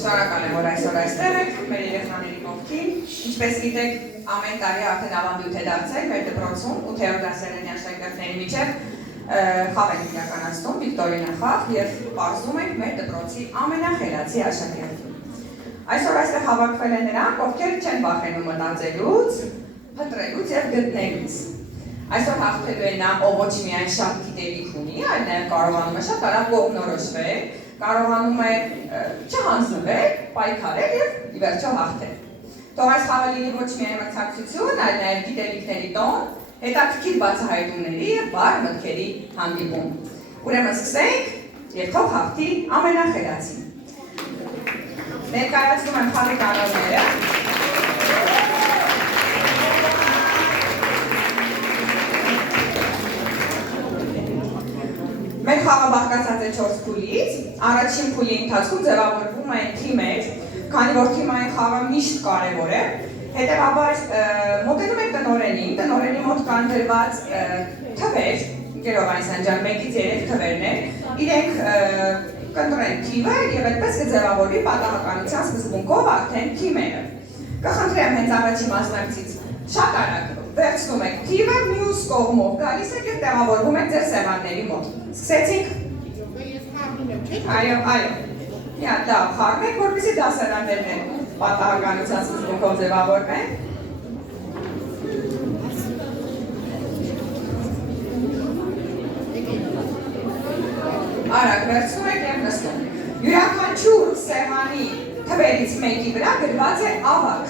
Շնորհակալ եմ, որ այսօր այստեղ եք, մեր երեխաների կողքին։ Ինչպես գիտեք, ամեն տարի արդեն ավանդույթ է դարձել մեր դպրոցում 8-րդ դասարանի աշակերտների միջև խաղ են իրականացնում, Վիկտորինա խաղ, եւ պարզում ենք մեր դպրոցի ամենախելացի աշակերտին։ Այսօր այստեղ հավաքվել են նրանք, ովքեր չեն վախենում մտածելուց, փնտրելուց եւ գտնելուց։ Այսօր հաղթելու է նա, ով ոչ միայն շատ գիտելիք ունի, այլ նաեւ կարողանում է շատ արագ կողմնորոշվել, կարողանում է չհանձնվել, պայքարել եւ ի վերջո հաղթել։ Թող այս խաղը լինի ոչ միայն մրցակցություն, այլ նաեւ գիտելիքների տոն, հետաքրքիր բացահայտումների եւ վառ մտքերի հանդիպում։ Ուրեմն սկսենք եւ թող հաղթի ամենախելացին։ Ներկայացնում եմ խաղի կանոնները։ Մեր խաղը բաղկացած է 4 փուլից, առաջին փուլի ընթացքում ձևավորվում են թիմեր, քանի որ թիմային խաղը միշտ կարևոր է, հետևաբար մոտենում ենք տնօրենի մոտ կան դրված թվեր, Գերով Այնսան ջան, 1-ից 3 թվերներ, իրենք կընտրեն թիմը եւ այդպես կձևավորվի պատահականության սկզբունքով արդեն թիմերը։ Կխնդրեմ հենց առաջին մասնակցից շատ արագ վերցնում եք թիմը, մյուս կողմով գալիս եք եւ տեղավորվում եք ձեր սեղանների մոտ։ Սկսեցինք։ Այո։ Մի հատ լավ խաղնեք, որպեսզի դասարաններն պատահականության սկզբունքով ձևավորվեն։ Արագ վերցնում եք եւ նստում։ Յուրաքանչյուր սեղանի թվերից մեկի վրա գրված է ավագ։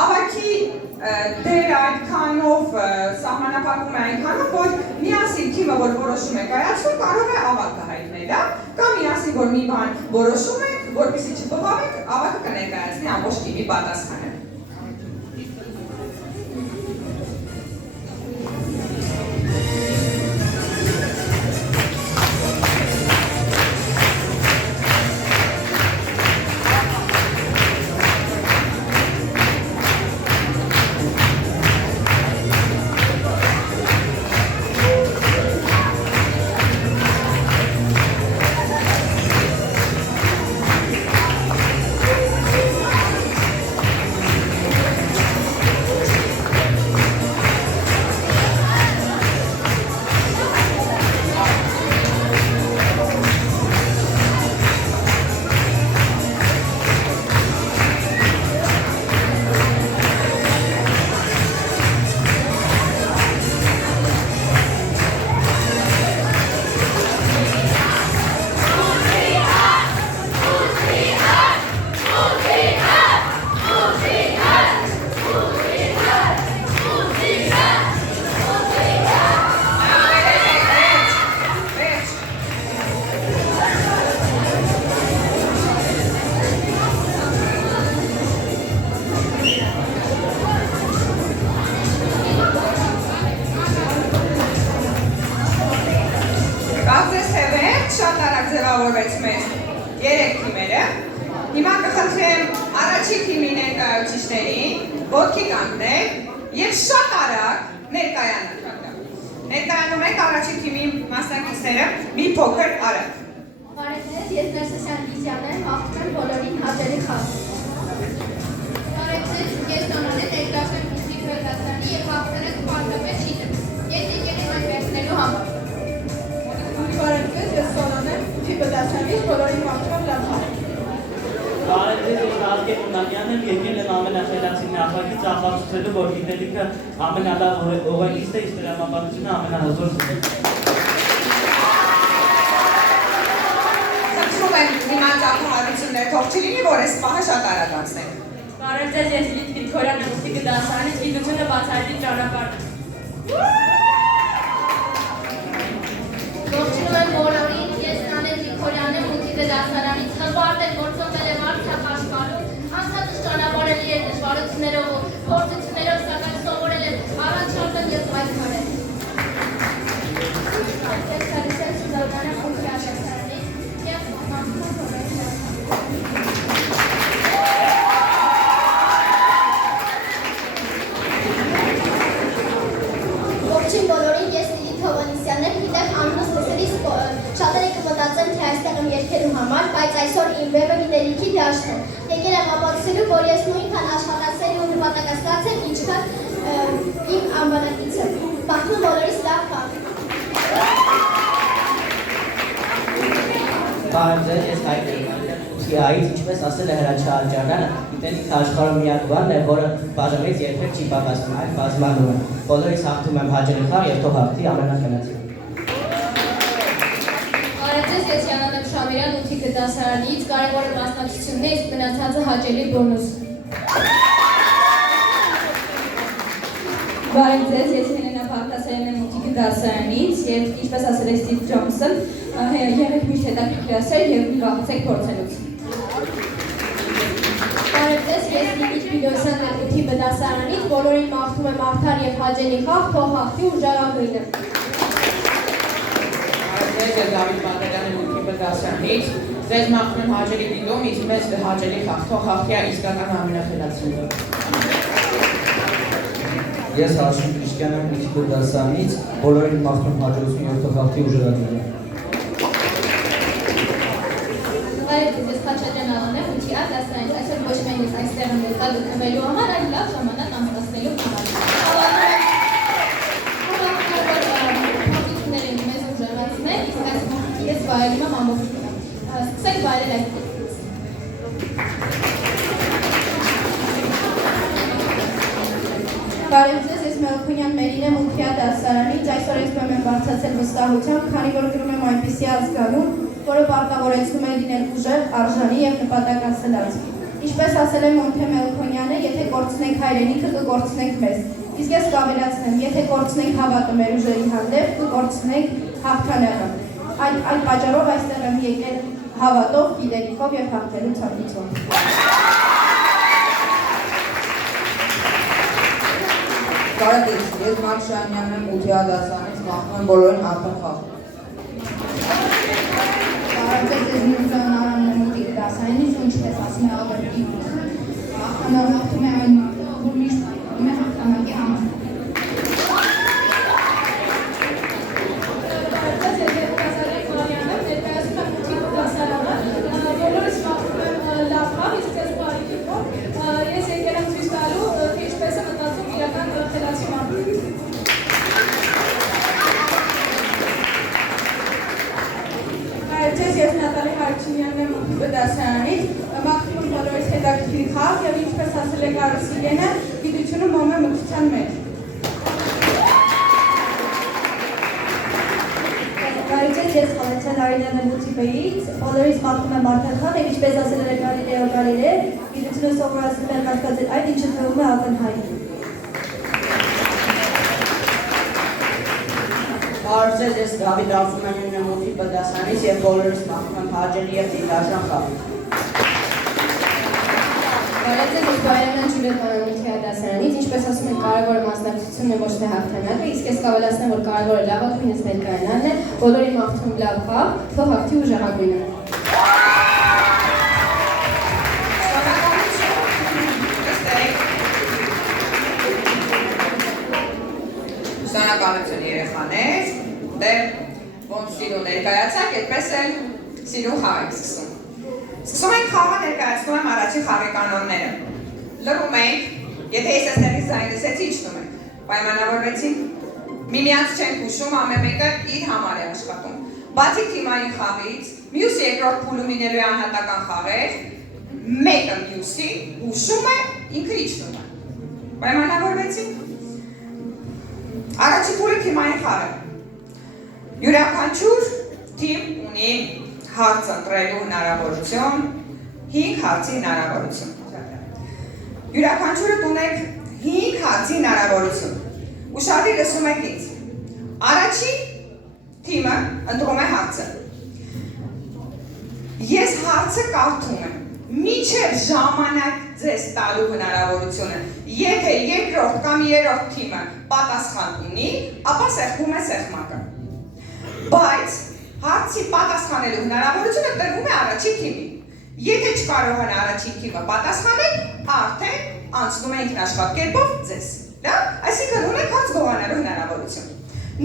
Ավագի դերը այդքանով սահմանափակվում է այնքանով, որ միասին թիմը, որ որոշում է կայացնում, կարող է ավագը հայտնել, կամ միասին, որ մի բան որոշում եք, որպեսզի չփոխվեք, ավագը կներկայացնի ամբողջ թիմի պատասխանը։ Հիմա կխնդրեմ առաջին թիմի ներկայացուցիչներին ոտքի կանգնել եւ շատ արագ ներկայանում եք առաջին թիմի մասնակիցները մի փոքր արագ։ Բարև, ես Ներսեսյան Լիզյան եմ, հաղթում եմ բոլորին հաճելի խաղ։ Բարև, ես Տոնանե ներկայացնում եմ Մուսիկ Վերդասարանի եւ հաղթել եմ Պարտապետ Շիտը։ Ես եկել եմ այն վերցնելու համար։ Բարև, ես Տոնանե Մուսիկ Վերդասարանի բոլորին հաղթում եմ լավ խաղ։ Բարև ես Ալկեր Ունանյանն եմ, եկել եմ ամենախելացի նախագիծ ապացուցելու, որ գիտելիքը ամենալավ ուղեկից է, իսկ տրամաբանությունը ամենահզոր։ Խնդրում եմ դիմաց ակնհայտություններ թող չլինի, որ այս պահը շատ արագ անցնենք։ Բարև ձեզ, ես Լիլիթ Գրիգորյան եմ, ուսիկը դասարանից գիտությունը բացահայտի ճանապարհ։ Ողջունում եմ բոլորին, ես Նանե Գրիգորյան եմ, ուսիկը դասարանից հպարտ եմ, որ ծովել եմ արդյոք աշխարհում, անցածս ճանապարհել է դժվարություններով ու փորձություններով, սակայն սովորել եմ առանց շարժել եւ պայքարել։ Ես Քարիսյան Սուզանան եմ, ուսիկը դասարանից եւ Ողջույն բոլորին, ես Լիլիթ Հովհաննիսյանն եմ, գիտեմ անունս լսելիս շատերը կմտածեն, թե այստեղ եմ երգելու համար։ համար, բայց այսօր իմ վերը գիտելիքի դաշտ է։ Եկել եմ ապացուցելու, որ ես նույնքան աշխատասեր ու նպատակասլաց եմ, ինչքան իմ անվանակիցը։ Մաղթում բոլորիս լավ խաղ։ Բարև ձեզ, ես Հայկ եմ, ՈՒԹԻԱ-ից, ինչպես ասել է Հրաչյա Ալջարյանը, գիտելիքը աշխարհում միակ բանն է, որը բաժանվեց երբեք չի պակասում, այլ բազմանում է։ Բոլորիս հաղթում եմ հաճելի խաղ և թող հաղթի ամենակնացին։ Բարև ձեզ, ես Յանան եմ Շամիրյան ՈՒԹԻԿ դասարանից, կարևորը մասնակցությունն է, իսկ մնացածը հաճելի բոնուս։ Բարև ձեզ, ես Հելենա Բաղդասարյան եմ ՈՒԹԻԿ դասարանից և ինչպես ասել է Սթիվ Ջոնսը, եղեք միշտ հետաքրքրասեր և մի վախեցեք փորձելուց։ Բարև ձեզ, ես Նիկիչ Պիլոսյանն եմ ՈՒԹԻԿ դասարանից, բոլորին մաղթում եմ արդար և հաճելի խաղ, թող հաղթի ուժեղագույնը։ Բարև ձեզ, ես Դավիթ Բաղդասարյան եմ ՈՒԹԻԿ դասարանից, ձեզ մաղթում եմ հաճելի դիտում, իսկ մեզ հաճելի խաղ, թող հաղթի իսկական ամենախելացումը։ Ես Հաշիմ Քրիշտյան եմ ՈՒԹԻԿ դասարանից, բոլորին մաղթում հաջողություն և թող հաղթի ուժեղագույնը։ Բարև ձեզ, ես Խաչատրյան Ալան եմ ՈՒԹԻԱ դասարանից, այսօր ոչ միայն ես այստեղ եմ եկա գտնվելու համար, այլ լավ ժամանակ անցկացնելու համար։ Հավատքները մեզ ուժեղացնել, իսկ այս մաղթի ես վայելում եմ ամբողջությամբ։ Սկսենք վայելել այստեղ։ Բարև ձեզ, ես Մելքոնյան Մերին եմ ՈՒԹԻԱ դասարանից, այսօր ես բեմ եմ բարձացել վստահությամբ, քանի որ գրում եմ այնպիսի ազգանուն, որը պարտավորեցնում է լինել ուժեղ, արժանի և նպատակասլաց։ Ինչպես ասել է Մոնթե Մելքոնյանը, եթե կորցնենք հայրենիքը, կկորցնենք մեզ։ Իսկ ես կավելացնեմ, եթե կորցնենք հավատը մեր ուժերի հանդեպ, կկորցնենք հաղթանակը։ Այդ պատճառով այստեղ եմ եկել հավատով, գիտելիքով և հաղթելու ցանկությամբ։ Բարև ձեզ, ես Մարկ Շահյանն եմ ՈՒԹԻԱ դասարանից, մաղթում եմ բոլորին արդար խաղ։ Բարև ձեզ, ես Նուրզան Արանն եմ ՈՒԹԻԿ դասարանից, ու ինչպես ասում է Ալբերտի մաղթում է այն, որ միշտ մաղթում է հաղթանակի համար։ Ես Նատալի Հարչինյանն եմ ՈՒԹԻԿ դասարանից, մաղթում եմ բոլորիս հետաքրքիր խաղ և ինչպես ասել է Կարուսիլյանը, գիտությունը մոմ է մտության մեջ։ Բարև ձեզ, ես Խալեցյան Արինան եմ ՈՒԹԻԿ-ից, բոլորիս մաղթում եմ արդար խաղ և ինչպես ասել է Գալիլեո Գալիլեյը, գիտությունը սովորացնում է մարդկացել այդ, ինչը թվում է ակնհայտ։ Բարև ձեզ, ես Դավիթ Արզումանյանն եմ ՈՒԹԻԿ դասարանից և բոլորիս մաղթում եմ հաճելի և դիլաժան խաղ։ Բարև ձեզ, ես Բայրամյան Ջուլիետան եմ ՈՒԹԻԱ դասարանից, ինչպես ասում են, կարևորը մասնակցությունն է, ոչ թե հաղթանակը, իսկ ես կավելացնեմ, որ կարևորը լավագույնս ներկայանալն է, բոլորին մաղթում լավ խաղ, թող հաղթի ուժեղագույնը։ Ուսանողականություն երեխաներ, դե ոնց սիրուն ներկայացակ, այդպես էլ սիրուն խաղ եք սկսում։ Սկսում ենք խաղը ներկայացնում եմ առաջին խաղի կանոնները։ Լռում ենք, եթե ես այստեղից ձայն լսեցի, իջնում ենք։ Պայմանավորվեցինք, միմյանց չենք հուշում, ամեն մեկը իր համար է աշխատում։ Բացի թիմային խաղից, մյուս երկրորդ փուլում լինելու է անհատական խաղեր, մեկը մյուսի հուշում է, ինքը իջնում է։ Պայմանավորվեցինք։ Առաջի փուլը թիմային խաղ է։ Յուրաքանչյուր թիմ ունի հարց ընտրելու հնարավորություն, 5 հարցի հնարավորություն։ Յուրաքանչյուրդ ունեք 5 հարցի հնարավորություն։ Ուշադիր լսում եք ինձ։ Առաջին թիմը ընտրում է հարցը։ Ես հարցը կարդում եմ։ Մինչև ժամանակ ձեզ տալու հնարավորությունը, եթե երկրորդ կամ երրորդ թիմը պատասխան ունի, ապա սեղմում է սեղմակը։ Բայց հարցի պատասխանելու հնարավորությունը տրվում է առաջին թիմին։ Եթե չկարողանա առաջին թիմը պատասխանել, արդեն անցնում է ինքնաշխատ կերպով ձեզ։ Լավ, այսինքն ունեք հարց գողանալու հնարավորություն։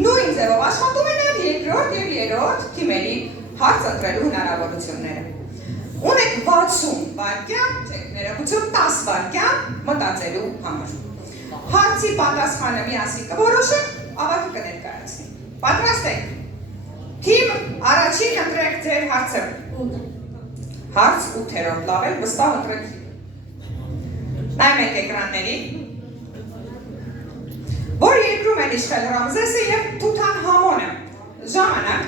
Նույն ձևով աշխատում է նաև երկրորդ և երրորդ թիմերի հարց ընտրելու հնարավորությունները։ 60 վայրկյան, չէ, ներողություն 10 վայրկյան մտածելու համար։ Հարցի պատասխանը միասին կորոշենք, ավարտը կներկայացնի։ Պատրաստ եք։ Թիմ առաջին ընտրեք ձեր հարցը։ Հարց 8-րդ լավ էլ վստահ ընտրեք։ Նայում եք էկրանների։ Որ երկրում են իշխել Ռամզեսը և Թութանհամոնը։ Ժամանակ։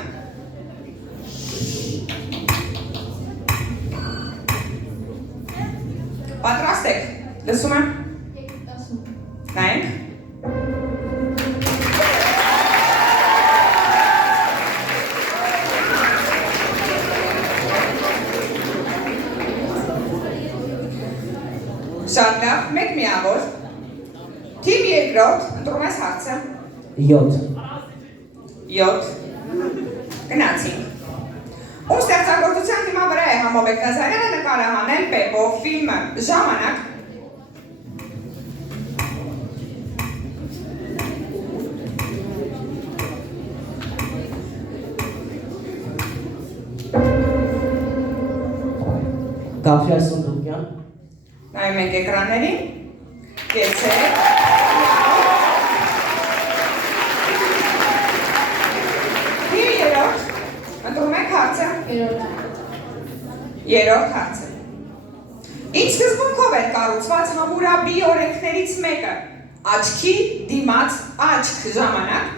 Պատրաստ եք։ Լսում եմ։ Նայենք։ Շատ լավ, մեկ միավոր։ Թիմ երկրորդ, ընտրում ես հարցը։ 7 Գնացինք։ Ում ստեղծագործության հիմա վրա է Համոբեկ Նազարյանը նկարահանել Պեպով ֆիլմը։ Ժամանակ։ Գաբրիել Սունդուկյան։ Նայում ենք էկրաններին։ Կեցեք։ Թիմ երրորդ, ընտրում եք հարցը։ Երրորդ հարցը։ Ինչ սկզբունքով էր կառուցված Համուրաբի օրենքներից մեկը։ Աչքի դիմաց աչք ժամանակ։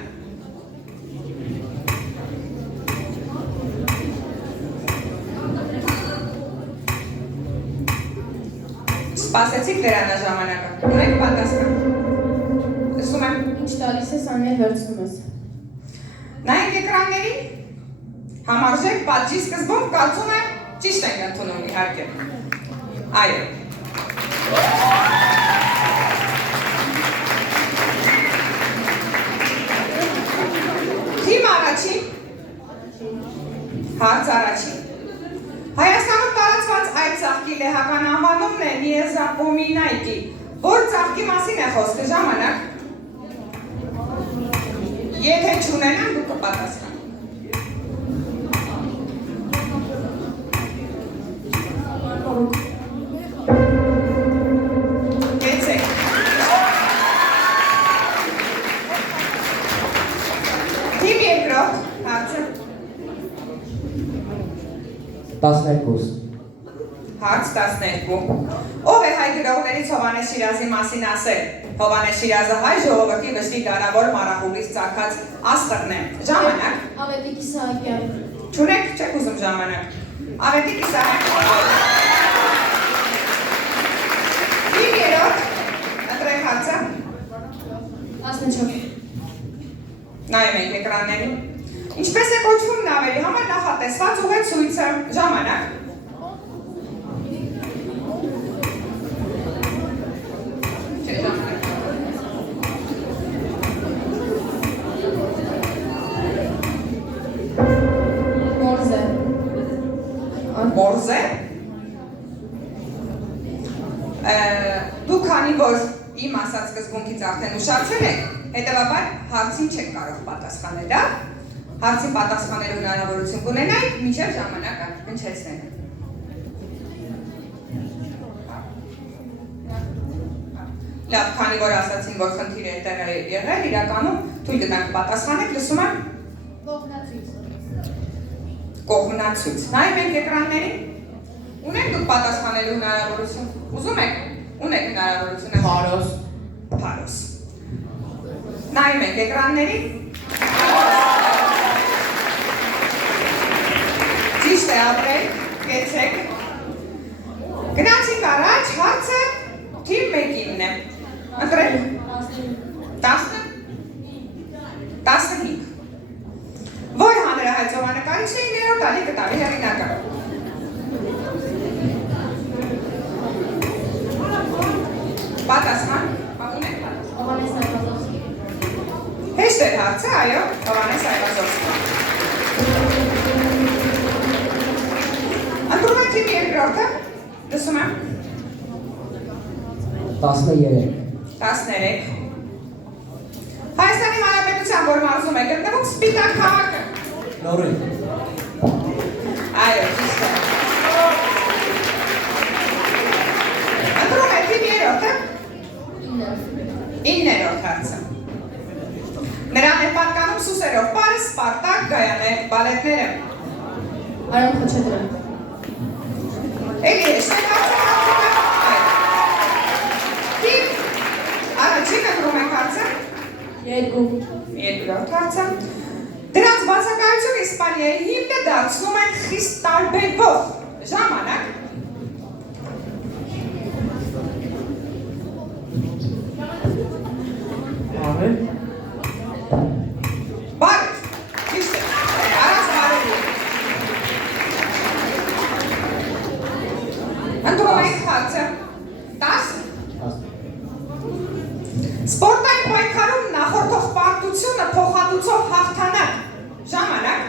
Սպասեցիք դրանա ժամանակը։ Ունեք պատասխան։ Լսում եմ։ Ինչ տալիս ես անել վերցնում ես։ Նայեք էկրաններին։ Համարժեք պատժի սկզբում կարծում եմ ճիշտ ենք ընդունում իհարկե։ Այո։ Թիմ առաջին։ Հարց առաջին։ Հայաստանում տարածված այդ ծաղկի լեհական անվանումն է Նիեզապոմինայկի, որ ծաղկի մասին է խոսքը ժամանակ։ Եթե չունենան, դուք կպատասխան։ Կեցեք։ Թիմ երկրորդ, հարցը։ 12 Հարց 12 Ով է հայ գրողներից Հովհաննես Շիրազի մասին ասել։ Հովհաննես Շիրազը հայ ժողովրդի վշտի դարավոր մարախուղից ծագած աստղն է։ Ժամանակ։ Ավետիք Իսահակյան։ Չունեք, չեք ուզում ժամանակ։ Ավետիք Իսահակյան։ Թիմ երրորդ, ընտրեք հարցը։ 14 Նայում ենք էկրաններին։ Ինչպես է կոչվում նավերի համար նախատեսված ուղեցույցը։ Ժամանակ։ Չէ, ժամանակ։ Մորզե։ Մորզե։ Դուք քանի որ իմ ասած սկզբունքից արդեն ուշացել եք, հետևաբար հարցին չեք կարող պատասխանել, դա։ Հարցին պատասխանելու հնարավորություն կունենայիք, մինչև ժամանակը հնչեցնենք։ Լավ, քանի որ ասացին, որ խնդիր է տեղ է եղել, իրականում թույլ կտանք պատասխանեք, լսում եմ։ Կողմնացույց։ Նայում ենք էկրաններին։ Ունեք դուք պատասխանելու հնարավորություն։ Ուզում եք։ Ունեք հնարավորությունը։ Փարոս։ Փարոս։ Նայում ենք էկրաններին։ Ճիշտ է ապրել, կեցեք։ Գնացինք առաջ, հարցը թիմ մեկինն է։ Ընտրեք։ 15։ Որ հանրահայտ ծովանկարիչն է 9-րդ տարի կտավի հեղինակը։ Պատասխան, ունեք պատասխան։ Հովհաննես Այվազովսկի։ Հեշտ էր հարցը, այո, Հովհաննես Այվազովսկի։ Ընտրում եմ թիմ երկրորդը, լսում եմ։ 13 13 Հայաստանի Հանրապետության որ մարզում է գտնվում Սպիտակ քաղաքը։ Նորույն։ Այո, ճիշտ է։ Սպարտակ Գայանե բալետները։ Արամ Խոչատրյան։ Էլի հեշտ Թիմ առաջինը գրում եք հարցը։ 2 Երկրորդ հարցը։ Դրանց բացակայությունը Իսպանիայի հիմքը դարձնում են խիստ տարբերվող ժամանակ։ Արել։ Բարև, ճիշտ է, առանց բարևի։ Ընդրում եք հարցը, 10։ Սպորտային պայքարում նախորդող պարտությունը փոխհատուցող հաղթանակ, ժամանակ։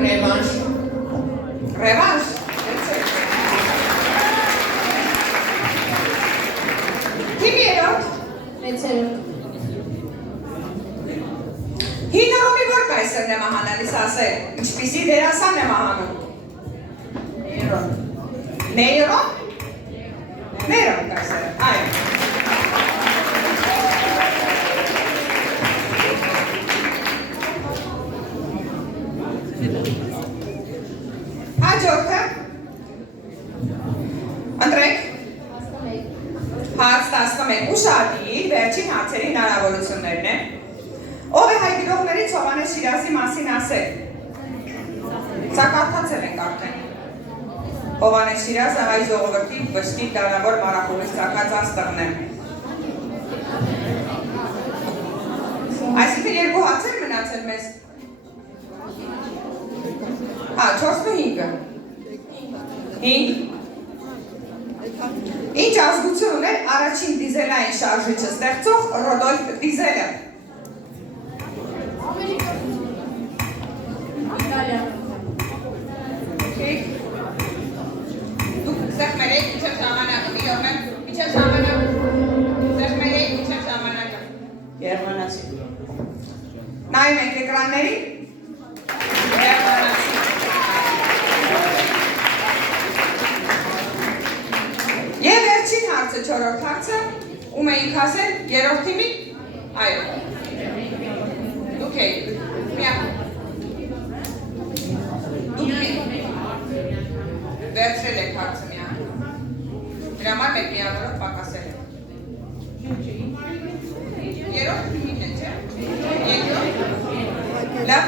Ռևանշ։ Ռևանշ, Թիմ երրորդ, 6-րդ հինարոմի որ կայսերն եմ ահանալիս ասել, ինչպիսի դերասան եմ ահանում։ Նեյրոն։ Նեյրոն կայսերը, այո։ Հաջորդը, ընտրեք, հարց 11, ուշադիր, վերջին հարցերի հնարավորություններն են։ Ով է հայ գրողներից Հովհաննես Շիրազի մասին ասել։ Սա կարդացել ենք արդեն։ Հովհաննես Շիրազը հայ ժողովրդի վշտի դարավոր մառախուղից ծագած աստղն է։ Այսինքն երկու հարցեր մնացել մեզ։ Հա, 4-ը 5-ը։ 5։ Ինչ ազգություն ուներ առաջին դիզելային շարժիչը ստեղծող Ռոդոլֆ Դիզելը։ Իտալիա։ Դուք ստեղմել եք իջև ժամանակը, միլորն եմ, իջև ժամանակը, ստեղմել եք իջև ժամանակը։ Գերմանացի։ Նայում ենք էկրանների։ Գերմանացի։ Եվ վերջին հարցը, 4-րդ հարցը, ում էինք ասել, երրորդ թիմի։ Այո։ Դուք էիք։ Դուք վերցրել եք հարցը միան։ Դրա համար մեկ միավորով պակասել եք։ Երրորդ թիմին է, չէ՞։ Երկրորդ։ Լավ։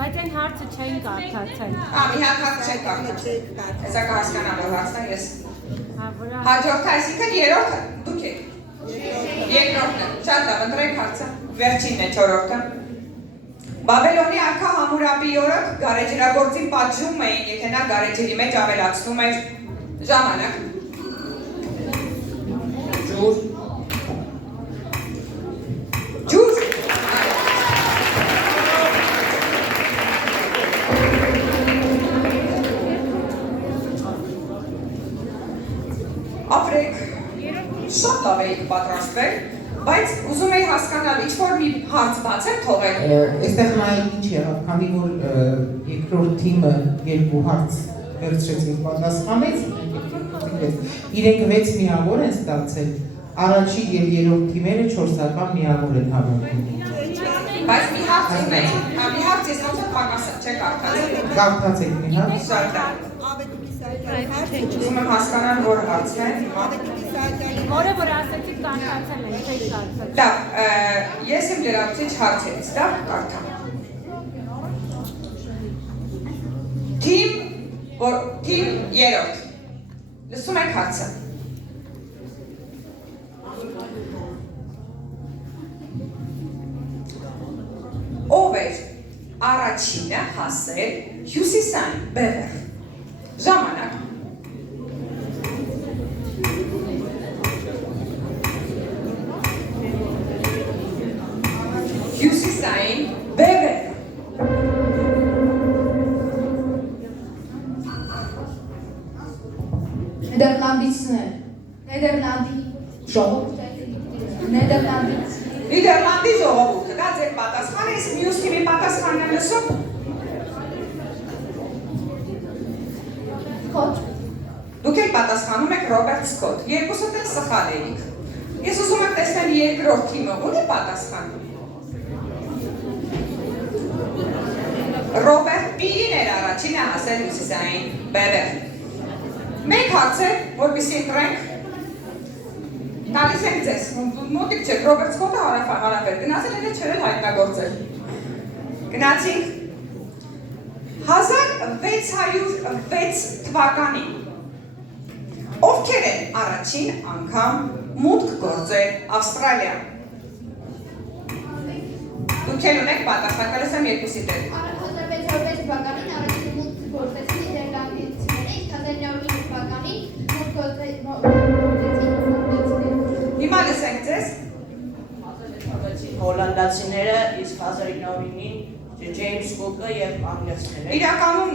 Բայց այն հարցը չէին կարդացել։ Մի հատ հարց չեք կարդացել։ Հեսա կհասկանալով հարցն է, ես։ Որը Հաջորդը, այսինքն երրորդը դուք եք։ Երկրորդը, շատ լավ, ընտրեք հարցը։ Վերջինն է 4-րդը։ Բաբելոնի արքա Համուրաբի օրը գարեջրագործին պատժում էին, եթե նա գարեջրի մեջ ավելացնում էր ժամանակ։ Ջուր։ Ջուր։ Ապրեք, շատ լավ էիք պատրաստվել, բայց ուզում էի հասկանալ, ինչ-որ մի հարց բացել թողել։ Այստեղ նայել ինչ եղավ, քանի որ երկրորդ թիմը երկու հարց վերցրեց եւ պատասխանեց, իրենք 6 միավոր են ստացել, առաջին եւ երրորդ թիմերը 4-ական միավոր են հավաքել։ Բայց մի հարց ունեի, մի հարց ես ոնց որ պակասել, չեք արդացել։ Կարդացեք մի հատ։ Շատ լավ։ Ուզում եմ հասկանալ, որ հարցն է։ որը որ ասեցիք կարդացել են, չէի կարդացել։ Լավ, ես եմ լրացուցիչ հարցերից, լավ, կարդամ։ Թիմ երրորդ։ Լսում եք հարցը։ Ով էր առաջինը հասել հյուսիսային բևեռ։ Ժամանակ։ Հյուսիսային բևեռ։ Նիդերլանդիցներ։ Նիդերլանդի ժողովուրդ։ Նիդերլանդի Նիդերլանդի ժողովուրդը, դա ձեր պատասխանը, իսկ մյուս թիմի պատասխանն եմ լսում։ Քոչ։ Դուք էլ պատասխանում եք Ռոբերտ Սկոտ։ Երկուսդ էլ սխալ էիք։ Ես ուզում եմ տեսնել երկրորդ թիմը, ո՞ւր է պատասխանը։ Ռոբերտ Պիին էր առաջինը հասել հյուսիսային բևեր։ Մեկ հարցեր, որպեսզի ընտրենք, տալիս ենք ձեզ, մոտիկ չեք, Ռոբերտ Սկոտը հարավ էր գնացել, էլ չէր էլ հայտնագործել։ Գնացինք 1606 թվականին ովքեր են առաջին անգամ մուտք գործել Ավստրալիա։ Դուք էլ ունեք պատասխան, կլսեմ երկուսի դեր։ 1606 թվականին առաջին մուտք գործեցին նիդերլանդացիները, իսկ 1909 թվականին մուտք գործեցին Հիմա լսենք ձեզ։ Հոլանդացիները, իսկ 1909-ին Ջեյմս Կուկը եւ անգլիացիները։ Իրականում,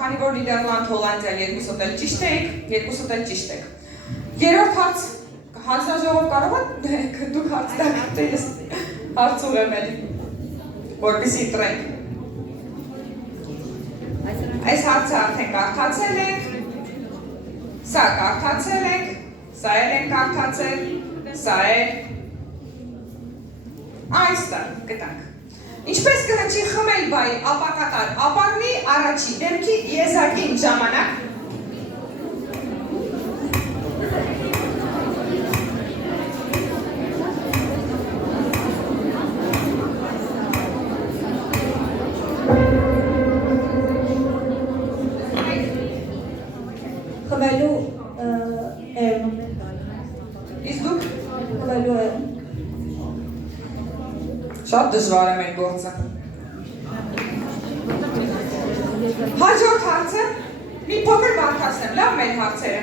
քանի որ Նիդերլանդ, Հոլանդիա երկուսով էլ ճիշտ եք, երկուսով էլ ճիշտ եք։ Երրորդ հարց հանձնաժողով կարող եք դուք հարց տաք, թե ես հարց ուղեմ էլի, որպեսզի ընտրենք։ Այս հարցը արդեն կարդացել եք, սա կարդացել եք, սա էլ ենք կարդացել, սա էլ այստեղ գտանք։ Ինչպես կհնչի խմել բայ ապակատար ապարնի առաջի դեմքի եզակին ժամանակ Խմելու Իսկ դուք խմելու շատ դժվար է մեր գործը։ Հաջորդ հարցը մի փոքր բարդացնեմ, լավ մեր հարցերը։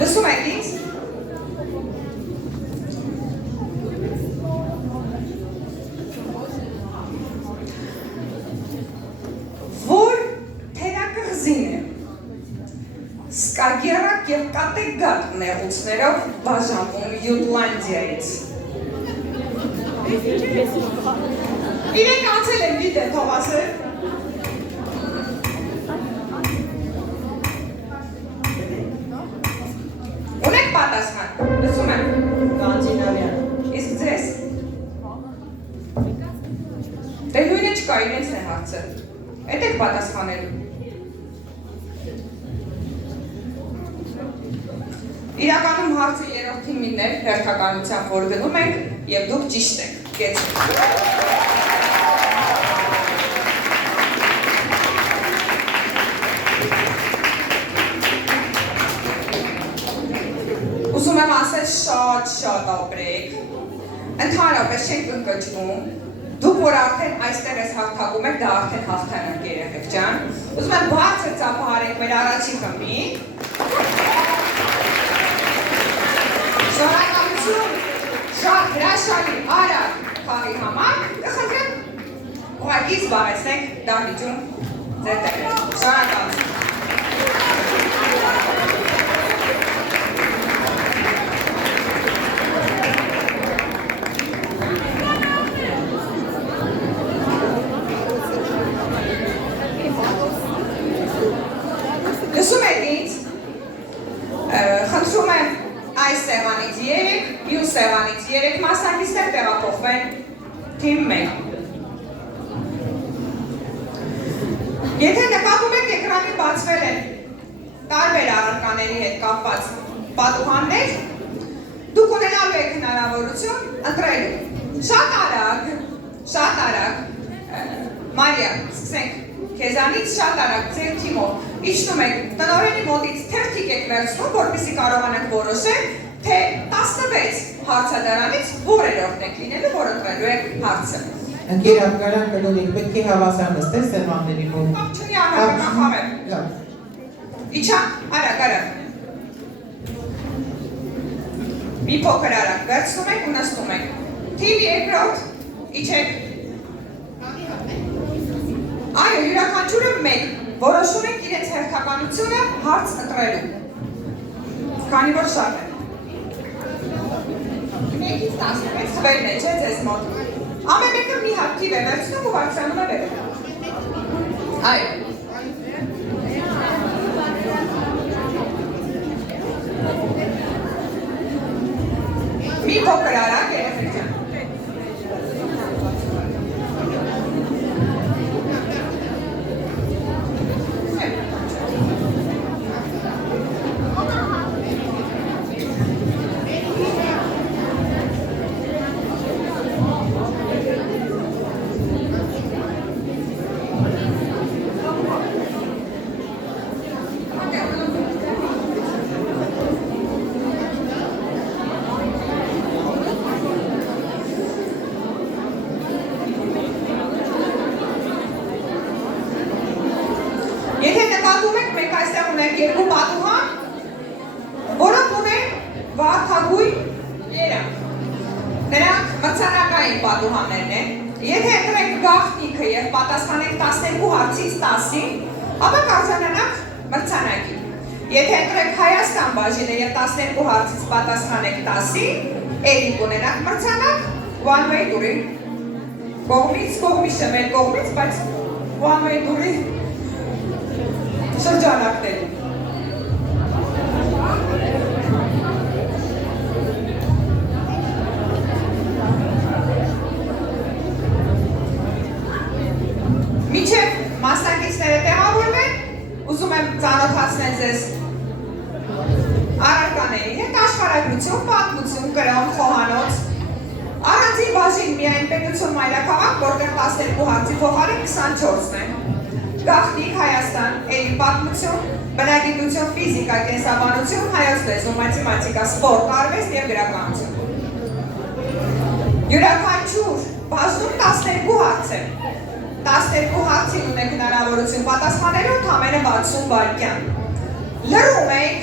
Լսում եք ինձ։ Որ թերակղզին է Սկագերակ և կատեգատ նեղուցներով բաժանվում Յուտլանդիայից։ Իրենք անցել են դիտել թողասեր։ Ունեք պատասխան, լսում եմ։ Կանցինավյան։ Իսկ ձեզ։ Դե նույնը չկա, իրենց է հարցը։ Էդ եք պատասխանելու։ Իրականում հարցը երրորդ թիմին էր, հերթականությամբ որ գնում ենք, և դուք ճիշտ եք, կեցեք։ Ուզում եմ ասել շատ ապրեք, ընդհանրապես չենք ընկճվում, դուք որ արդեն այստեղ ես հաղթակում եք, դա արդեն հաղթանակ երեխեք ջան։ Ուզում եմ բարձր ծափահարենք մեր առաջին խմբին։ Շնորհակալություն, շատ հրաշալի արագ խաղի համար, կխնդրեմ ուղղակի զբաղեցնեք դահլիճում ձեր տեղերը։ Շնորհակալություն։ Լսում եք ինձ, խնդրում եմ այս սեղանից 3, մյուս սեղանից 3 մասնակիցներ տեղափոխվեն թիմ 1։ Եթե նկատում եք էկրանին բացվել են տարբեր առարկաների հետ կապված պատուհաններ, դուք ունենալու եք հնարավորություն ընտրելու։ Շատ արագ, Մարիա, սկսենք քեզանից շատ արագ ձեր թիմով իջնում եք տնօրենի մոտից թերթիկ եք վերցնում, որպեսզի կարողանաք որոշել, թե 16 հարցադարանից որերորդն եք լինելու, որ ընտրելու եք հարցը։ Ընկերակարան կլոնիկ պետք է հավասար նստեն սեղանների մոտ։ Կապ չունի անհատական խաղեր։ Իջա, արագ։ Մի փոքր արագ վերցնում եք ու նստում եք։ Թիմ երկրորդ, իջեք։ Այո, յուրաքանչյուրը մեկ որոշում եք իրենց հերթականությունը հարց ընտրելու։ Քանի որ շատ է։ Մեկից 16 թվերն է, չէ՞ ձեզ մոտ։ Ամեն մեկը մի հատ թիվ է վերցնում ու բարձրանում է վերև։ Այո։ Մի փոքր արագ երեխեք ջան։ Եթե նկատում եք, մենք այստեղ ունենք երկու պատուհան, որոնք ունեն վարդագույն երանգ։ Նրանք մրցանակային պատուհաններն են։ Եթե ընտրեք գաղտնիքը եւ պատասխանեք 12 հարցից 10-ին, ապա կարժանանաք մրցանակի։ Եթե ընտրեք Հայաստան բաժինը եւ 12 հարցից պատասխանեք 10-ին, ելի կունենաք մրցանակ, one way tour-ի կողմից, կողմից չէ, մեր կողմից, բայց one way tour-ի շրջանակների։ Մինչև մասնակիցները տեղավորվեն, ուզում եմ ծանոթացնել ձեզ առարկաների հետ աշխարհագրություն, պատմություն, կրոն, խոհանոց, առանձին բաժին միայն պետություն մայրաքաղաք, որտեղ 12 հարցի փոխարեն 24-ն է։ Գաղտնիք Հայաստան, էլի պատմություն, բնագիտություն, ֆիզիկա, կենսաբանություն, հայոց լեզու, մաթեմատիկա, սպորտ, արվեստ և գրականություն։ Յուրաքանչյուր բաժնում 12 հարց է։ 12 հարցին ունեք հնարավորություն պատասխանելու ընդամենը 60 վայրկյան։ Լռում եք,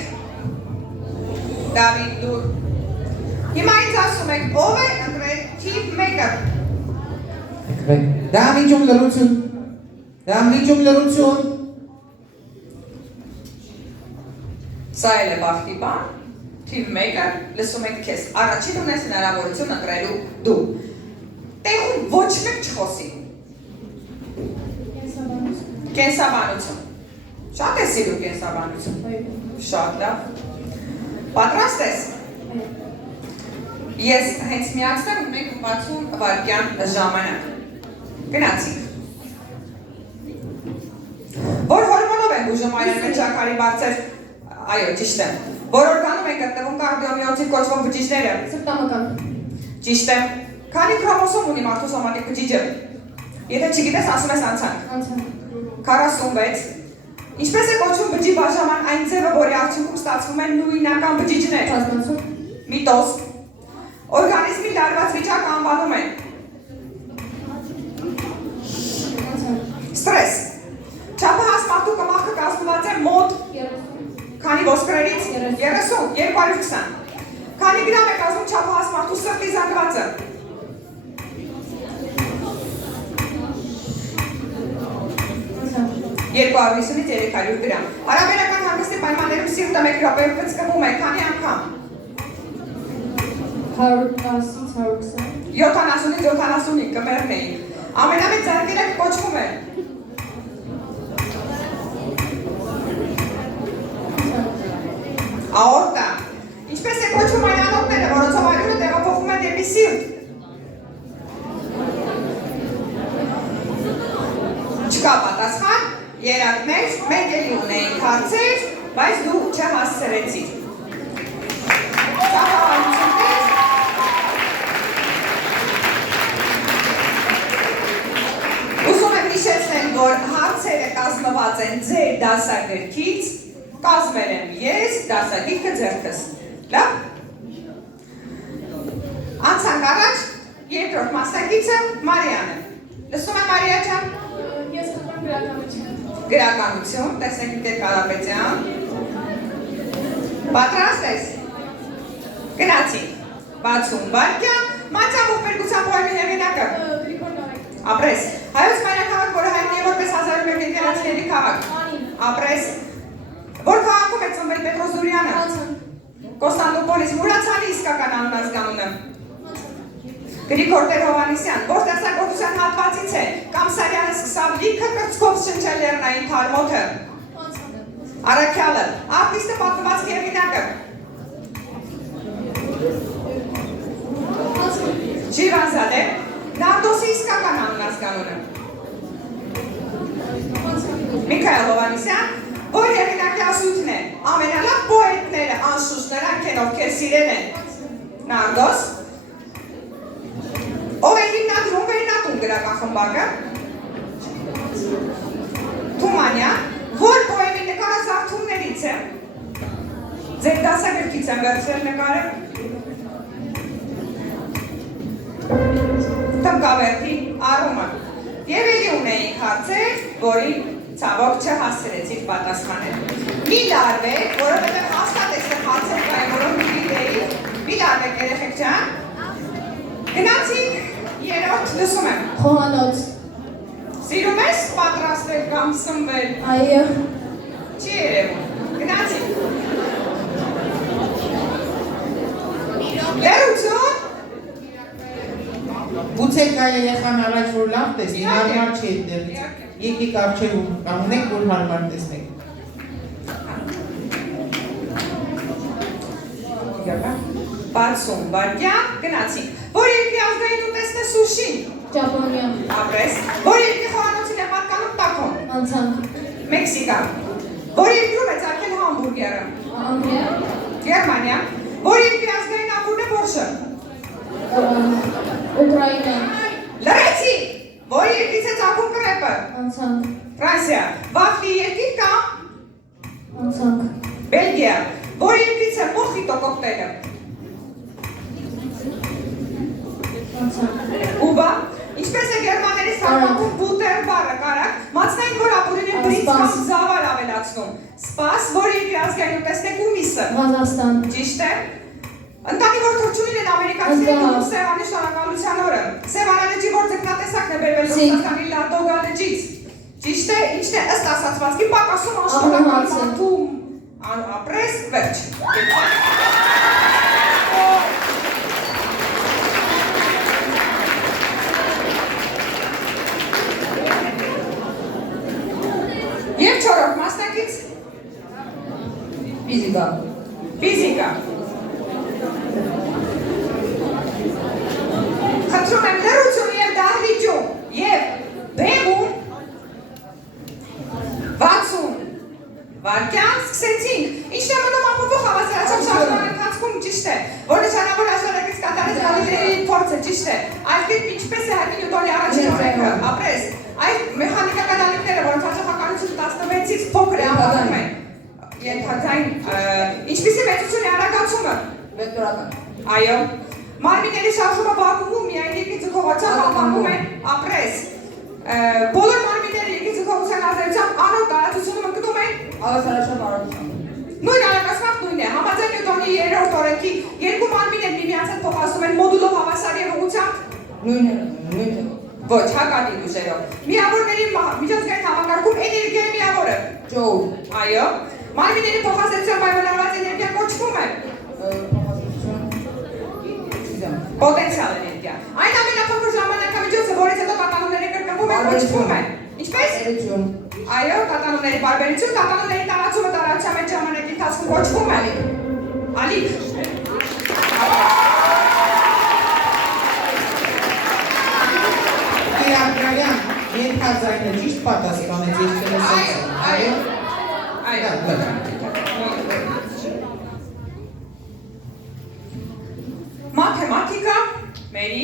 Դավիթ դուր։ Հիմա ինձ ասում եք, ով է ընտրել թիվ 1-ը։ Դամիջում լռություն։ Դամիջում լռություն։ Սա էլ է բախտի բան, թիվ 1-ը լսում եք քեզ։ Առաջին ունես հնարավորություն ընտրելու դու։ Տեղում ոչ մեկ չխոսի։ Կենսաբանություն։ Շատ է սիրում կենսաբանություն։ Շատ լավ։ Պատրաստ ես։ Ես հենց միացնեմ ու մենք 60 վայրկյան ժամանակ։ Գնացինք։ Որ հորմոնով են բուժում այլևս ճակարի բարձր, այո, ճիշտ է։ Որ օրգանում են գտնվում կարդիոմիոզի կոչվող բջիջները։ Սրտամական։ Ճիշտ է։ Քանի քրոմոսոմ ունի մարդու սոմատիկ բջիջը։ Եթե չգիտես, ասում ես անցանք։ 46։ Ինչպես է կոչվում բջջի բաժանման այն ձևը, որի արդյունքում ստացվում են նույնական բջիջներ։ Միտոզ։ Օրգանիզմի լարված վիճակը անվանում են ստրես։ Չափահաս մարդու կմախքը կազմված է մոտ քանի ոսկրերից 30, 220։ Քանի գրամ է կազմում չափահաս մարդու սրտի զանգվածը։ 250-ից 300 գրամ։ Հարաբերական հանգստի պայմաններում սիրտը 1 րոպեում վծկվում է քանի անգամ։ 110-ից 120։ 70-ից 75 կմեռն էինք։ Ամենամեծ զարկերը կոչվում է աորտա։ Ինչպես է կոչվում այն անոթները, որոնցով այրունը տեղափոխվում է դեպի սիրտ։ Չկա պատասխան, երակներ, մենք էլի ունեինք հարցեր, բայց դու չհասցրեցիր։ Շահավանություններ։ Ուզում եմ հիշեցնել, որ հարցերը կազմված են ձեր դասագրքից, կազմել եմ ես, դասագիրքը ձեռքս։ Լավ։ Անցանք առաջ, երկրորդ մասնակիցը Մարիանը։ Լսում եմ Մարիա ջան։ Ես խփեմ գրականություն։ Գրականություն, տեսնենք Տեր Կարապետյան։ Պատրաստ ես։ Գնացինք։ 60 վայրկյան, մատչամով պերկության պոեմի հեղինակը։ Ապրես։ Հայոց մայրաքաղաք, որը հայտնի է որպես 1001 եկեղեցիների քաղաք։ Ապրես։ Որ քաղաքում է ծնվել Պետրոս Զուրյանը։ Կոստանդնուպոլիս, Մուրացանի իսկական անուն ազգանունը։ Գրիգոր Տեր-Հովհաննիսյան, որ ստեղծագործության հատվածից է, կամ Սարյանը սկսավ լիքը կրծքով շնչել լեռնային թարմոթը։ Արաքյալը, արտիստը պատմվածքի հեղինակը։ Շիրվանզադե, Նարդոսի իսկական անունազգանունը։ Միքայել Հովհաննիսյան, որ հեղինակի ասույթն է, ամենալավ պոետները անշուշտ նրանք են, ովքեր սիրել են։ Նարդոս, ով է հիմնադրում վերնատուն գրական խմբակը։ Թումանյան, որ պոեմի նկարը զարդումներից է։ Ձեր դասագրքից են վերցրել նկարը։ Տնկավերթի առումը։ Եվ էլի ունեինք հարցեր, որի ցավոք չհասցրեցիք պատասխանել։ Մի լարվեք, որովհետև հաստատ այստեղ հարցեր կային, որոնք գիտեիք։ Մի լարվեք երեխեք ջան։ Գնացինք երրորդ լսում եմ։ Խոհանոց։ Սիրում ես պատրաստել կամ սնվել։ Այո։ Չի երևում։ Գնացինք։ Լերություն։ Գուցե կա երեխան առաջ որ լավ տեսնի, հարմար չի այդտեղից։ Եկեք առջևում կանգնեք, որ հարմար տեսնեք։ Բացում վարկյան, գնացինք։ Որ երկրի ազգային ուտեստը սուշին։ Ճապոնիա։ Ապրես։ Որ երկրի խոհանոցին է պատկանում տակոն։ Անցանք։ Մեքսիկա։ Որ երկրում է ծագել համբուրգերը։ Անգլիա։ Գերմանիա։ Որ երկրի ազգային ապուրն է բորշը։ Ուկրաինա։ Լրեցի։ Որ երկրից է ծագում կրեպը։ Անցանք։ Ֆրանսիա։ Վաֆլի երկիր կամ։ Անցանք։ Բելգիա։ Որ երկրից է մոխիտո կոկտեյլը։ Ուբա, ինչպես է գերմաներից թարգմանվում բուտեր բառը կարակ, մածնային որ ապուրին է բրից կամ զավար ավելացնում։ Սպաս, որ երկրի ազգային ուտեստն է կումիսը։ Ղազախստան։ Ճիշտ է։ Ընտանի որ թռչունին են ամերիկացիները դնում Սևանի շնորհակալության օրը։ Սևանա լճի որ ձգնատեսակն է բերվել Ռուսաստանի Լադոգա լճից։ Ճիշտ է, ինչն է ըստ ասացվածքի պակասում անշնորհակալ մարդու ապրես վերջ։ Եվ չորրորդ մասնակից ֆիզիկա։ Ֆիզիկա։ Խնդրում եմ լրություն եւ դահլիճում եւ բեմում 60 վարկյան սկսեցինք։ Ինչն է մնում ամփոփող հավասարացում շարժման ընթացքում ճիշտ է, որ նշանավոր աշխարհակից կատարած գալիլեի փորձը ճիշտ է։ Այդ կերպ ինչպես է հայտնի Նյուտոնի առաջին օրենքը, ապրես։ Այդ մեխանիկական ալիքները, որոնց հաջողականությունը 16-ից փոքր է անվանում են։ Ենթաձայն ինչպիսի մեծություն է արագացումը։ Վեկտորական։ Այո։ Մարմինների շարժումը վակուումում միայն երկրի ձգողությամբ անվանում են ապրես։ Բոլոր մարմինները երկրի ձգողության ազդեցությամբ անոտ տարածությունում ընկնում են հավասարաչափ արագությամբ։ Նույն արագացմամբ նույնն է։ Համաձայն Նյուտոնի երրորդ օրենքի երկու մարմիններ միմյանց հետ փոխանցում են մոդուլով հավասար ուղղությամբ։ Նույնը։ Ոչ, հակադիր ուժերով։ Միավորների միջազգային համակարգում էներգիայի միավորը։ Ջոուլ։ Այո։ Մարմինների փոխազդեցությամբ պայմանավորված էներգիան կոչվում է պոտենցիալ էներգիա։ Այն ամենափոքր ժամանակամիջոցը, որից հետո կատանումները կրկնվում են, կոչվում է։ Ինչպես? Տարբերություն։ Այո, կատանումների բարբերություն, կատանումների տարածումը տարածության մեջ ժամանակի ընթացքում կոչվում է ալիք։ Կիրակրայան, ենթաձայնը ճիշտ պատասխանեց, ես կլսեցի։ Այո։ Այո։ Մաթեմատիկա, մերի,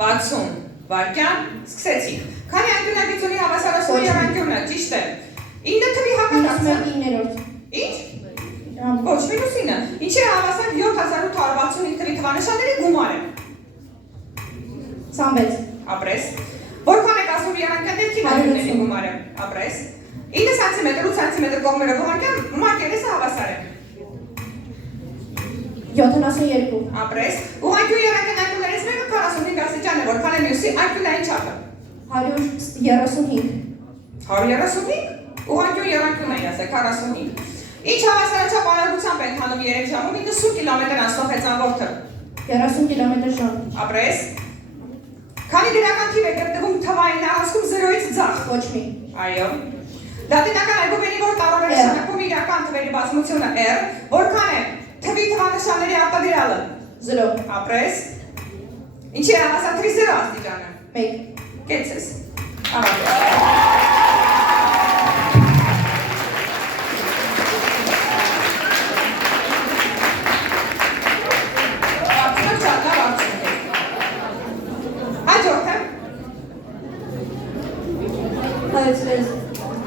60 վարկյան, սկսեցինք։ Քանի անկյունագիծունի հավասարացումը եռանկյունը, ճիշտ է։ 9 թվի հակատակցը։ Ինչ? Ոչ, մինուս 9։ Ինչի է հավասար 7865 թվի թվանշանների գումարը։ 26։ Ապրես։ Որքան է կազմում եռանկյան դեպքի մատների գումարը։ Ապրես։ 9 սանտիմետր, 8 սանտիմետր կողմերը գումարքյան մակերեսը հավասար է։ 72։ Ապրես։ Ուղղանկյուն եռանկյան անկյուններից մեկը 45 աստիճան է, որքան է մյուսի անկյունային չափը։ 135։ 135։ Ուղղանկյուն եռանկյուն էի ասել 45։ Ինչ հավասարաչափ արագությամբ են հանում 3 ժամում 90 կիլոմետր անցնող հեծանվորդը։ 30 կմ/ժ։ Ապրես։ Քանի դրական թիվ է գտնվում թվային առանցքում 0-ից ձախ։ Ոչ մի։ Այո։ Լատինական այգուբենի որ տարով է նշանակում իրական թվերի բազմությունը R, որքան է թվի թվանշանների արտադրյալը։ 0։ Ապրես։ Ինչի է համասատրի 0 աստիճանը։ 1։ Կեցես։ Ավարտես։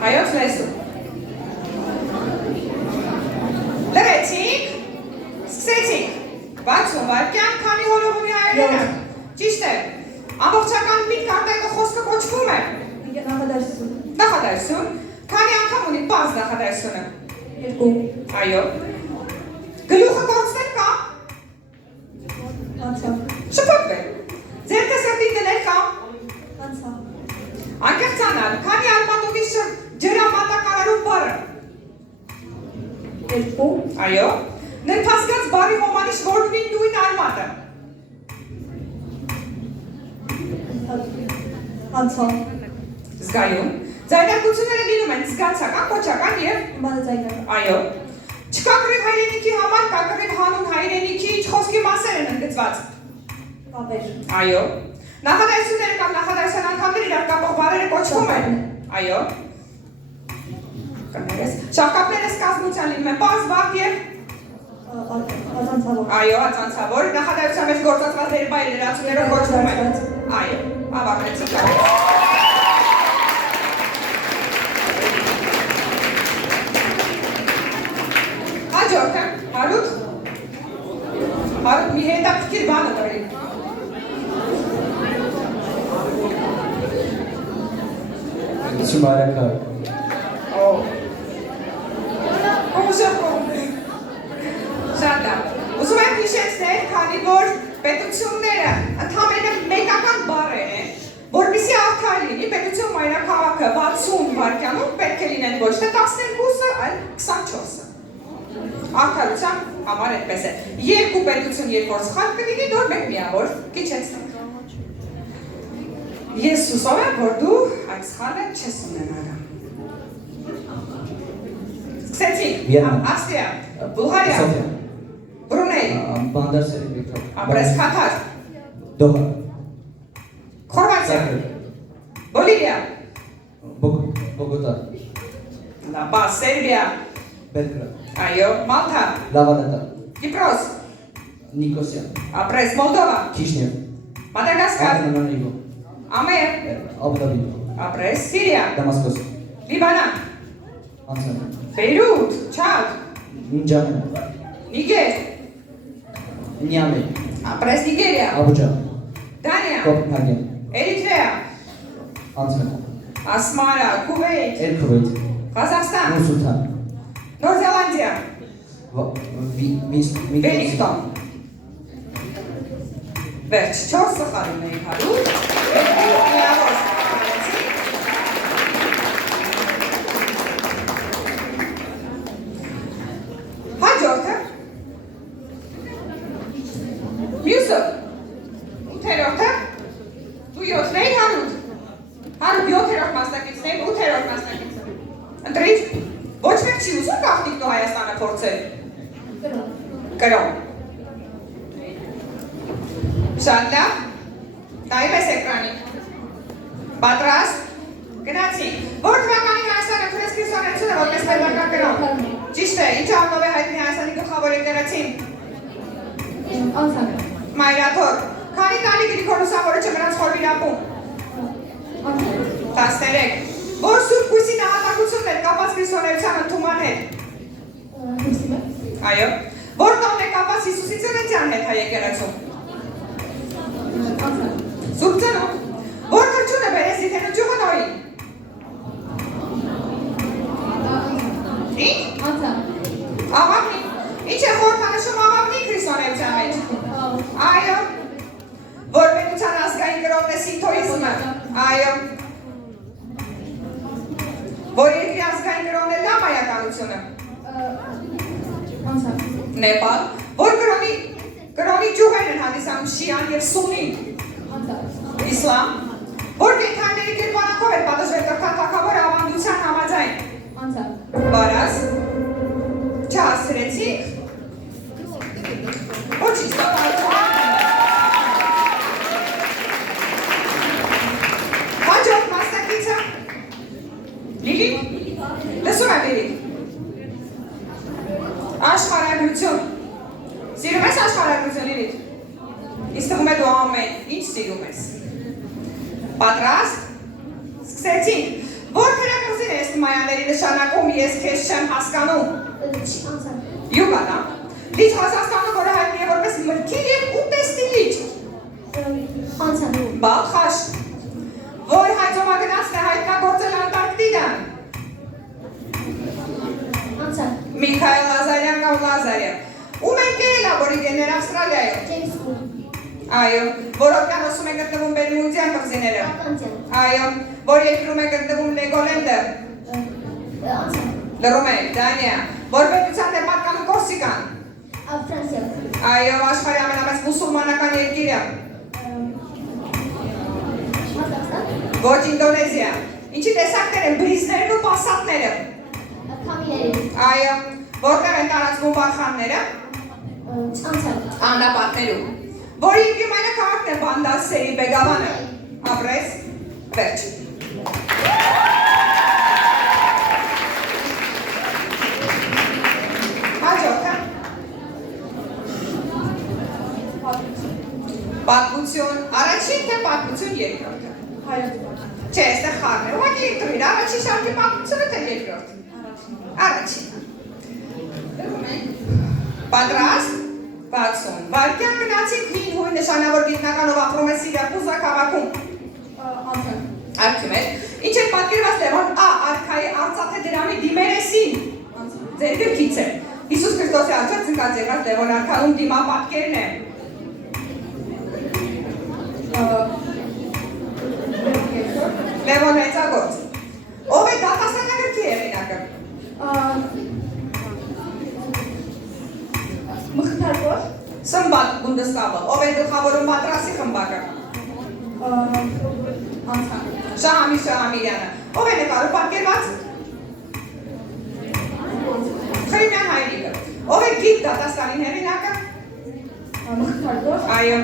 Հայոց լեզու։ Լրեցինք, սկսեցինք, 60 վայրկյան, քանի հոլովումի հայերեն է։ Ճիշտ է, ամբողջական միտք արտահայտող խոսքը կոչվում է։ Նախադասություն։ Նախադասություն, քանի անգամ ունի պարզ նախադասությունը։ 2։ Այո։ Գլուխը կորցնել կամ։ Անցավ։ Շփոթվել։ Ձեռքը սրտին դնել կամ։ Անցավ։ Անկեղծանալ, քանի արմատողի ջրամատակարարում բառը։ 2։ Այո։ Նրբազգաց բառի հոմանիշ որքնին նույն արմատը։ Անցավ։ Զգայուն։ Ձայնարկությունները լինում են զգացական, կոչական և մանրաձայնական։ Այո։ Չկա կռիվ հայրենիքի համար, կա կռիվ հանուն հայրենիքի ինչ խոսքի մասեր են ընդգծված։ Կապեր։ Այո։ Նախադասությունները կամ նախադասության անդամներ իրար կապող բառերը կոչվում են։ Այո։ Շաղկապները սկզբնության լինում են պարզ, բարդ և Ածանցավոր։ Այո, ածանցավոր, նախադասության մեջ գործածված վերբայր լրացումներով կոչվում են։ Այո, ավարտեցինք։ Հաջորդը, Հարութ մի հետաքրքիր բանը տվի։ Իցում արակար։ Շատ լավ։ Ուզում եմ հիշեցնել, քանի որ պետությունները ընդհանրապես մեկական բառեր են, որպեսզի արդար լինի, պետություն մայրաքաղաքը 60 վայրկյանում պետք է լինեն ոչ թե 12-ը, այլ 24-ը։ Արդարության համար այդպես է։ Երկու պետություն երկու սխալ կլինի, նոր մեկ միավոր կիչեցնենք։ Ես հուսով եմ, որ դու այդ սխալը չես ունենալու։ Սկսեցինք։ Ավստրիա, Բուլղարիա, Բրունեյ, Բանդար Սերբիկա, ապրես Քաթար, Դոհա, Խորվաթիա, Բոլիվիա, Բոգոտա, Լաբա, Սերբիա, Բելգրադ, այո, Մալթա, Լավադատա, Կիպրոս, Նիկոսիա, ապրես Մոլդովա, Քիշնև, Մադագասկար, Անանանիգո, Ամեր, Աբուդաբի, ապրես Սիրիա, Դամասկոս, Լիբանան, Անցան, Բեյրութ, Չադ, Նինջամեն, Նիգեր, Նիամե, ապրես Նիգերիա, Աբուջա, Դանիա, Կոպենհագեն, Էրիթրեա, Անցան, Ասմարա, Քուվեյթ, Էրքուվեյթ, Ղազախստան, Նուրսուլթան, Նոր Զելանդիա, Վելիգտոն։ Վերջ 4 սխալում էի հարուր, միավոր սխալեցի։ Հաջորդը, մյուսը, 8-րդը, դու 7-ն էի հարուր, 7-րդ մասնակիցն էի, 8-րդ մասնակիցը։ Ընտրիչ, ոչ մեկ չի ուզում գաղտնիք դու Հայաստանը փորձել։ Կրոն։ Շատ լավ, նայում ես էկրանին։ Պատրաստ, գնացինք։ Որ թվականին Հայաստանը քրես քրիստոնեությունը որպես պետական կրոն։ Ճիշտ է, ինչ առումով է հայտնի Հայաստանի գլխավոր եկեղեցին։ Անցան։ Մայրաթոր, քանի տարի Գրիգորոսավորիչը մնաց խորվիրապում։ 13։ Որ Սուրբ Կույսի նահատակությունն էր կապված քրիստոնեության ընդունման հետ։ Այո։ Որ տոնն է կապված Հիսուսի ծննդյան հետ հայ եկեղեցում։ Սուրբ ծնունդ։ Որ թրջունը բերես Իթենուճյուղը նոյին։ Ինչ։ Անցան։ Աղավնի։ Ինչ է խորհրդանշում աղավնի քրիստոնեության մեջ։ Այո։ Որ պետության ազգային կրոնն է սինթոիզմը։ Այո։ Որ երկրի ազգային կրոնն է լամայականությունը։ Անցան։ Նեպալ, որ կրոնի որի ճյուղերն են հանդիսանում շիան և սունին։ Իսլամ։ Որ կենդանիների կերպանակով էր պատժվել կրքան թագավորը ավանդության համաձայն։ Բարաս։ Չհասցրեցինք։ Ոչինչ տապարություն։ Հաջորդ մասնակիցը։ Լիլիթ։ Լսում եմ Լիլիթ։ Աշխարհագրություն։ Սիրում ես աշխարհագրություն Լիլիթ։ Ինձ թվում է դու ամեն ինչ սիրում ես։ Պատրաստ։ Սկսեցինք։ Որ թերակղզին է Էստմայանների նշանակում ես քեզ չեմ հասկանում։ Յուգադա։ Լիճ Ղազախստանը, որը հայտնի է որպես մրգի և ուտեստի լիճ։ Բալխաշ։ Որ հայձոմագնացն է հայտնագործել Անտարկտիդան։ Միքայել Լազարյան կամ Լազարյան։ Ում են կերել աբորիգեններ Ավստրալիայում։ Այո, որ օվկիանոսում է գտնվում Բերմուդյան կղզիները։ Այո, որ երկրում է գտնվում Լեգոլենդը։ Լռում է, Դանիա, որ պետության է պատկանում Կորսիկան։ Այո, աշխարհի ամենամեծ մուսուլմանական երկիրը։ Ոչ Ինդոնեզիա։ Ինչի տեսակներ են բրիզներն ու պասատները։ Այո, որտեղ են տարածվում վարխանները։ Անապատներում։ Որի ինքիմայնը քաղաքն է Բանդասերի Բեգավանը։ Ապրես, վերջ։ Հաջորդը։ Պատմություն առաջին թե պատմություն երկրորդը։ Չէ, այստեղ խառն է, ուղղակի ընտրիր, առաջին շարքի պատմությունը թե երկրորդ։ Առաջին։ Պատրաստ։ 60 վարկյան գնացինք հին հույն նշանավոր գիտնականով ապրում է Սիրակուզա քաղաքում։ Արդյում էր, ինչ էր պատկերված Լևոն Ա. արքայի արծաթե դրամի դիմերեսին։ Ձեր գրքից է։ Հիսուս Քրիստոսի առաջ ծնկած եղած Լևոն արքայում դիմա պատկերն է։ Լևոն մեծագործ։ Ով է դատաստանագրքի հեղինակը։ Մխիթարվոր։ Սմբատ Բունդեսթագը, ով է գլխավորում պատրաստի խմբակը։ Շահամիր Շահամիրյանը, ով է նկարում պատկերված։ Խրիմյան Հայրիկը, ով է գիտ դատաստանի հեղինակը։ Մխիթարվոր։ Այո,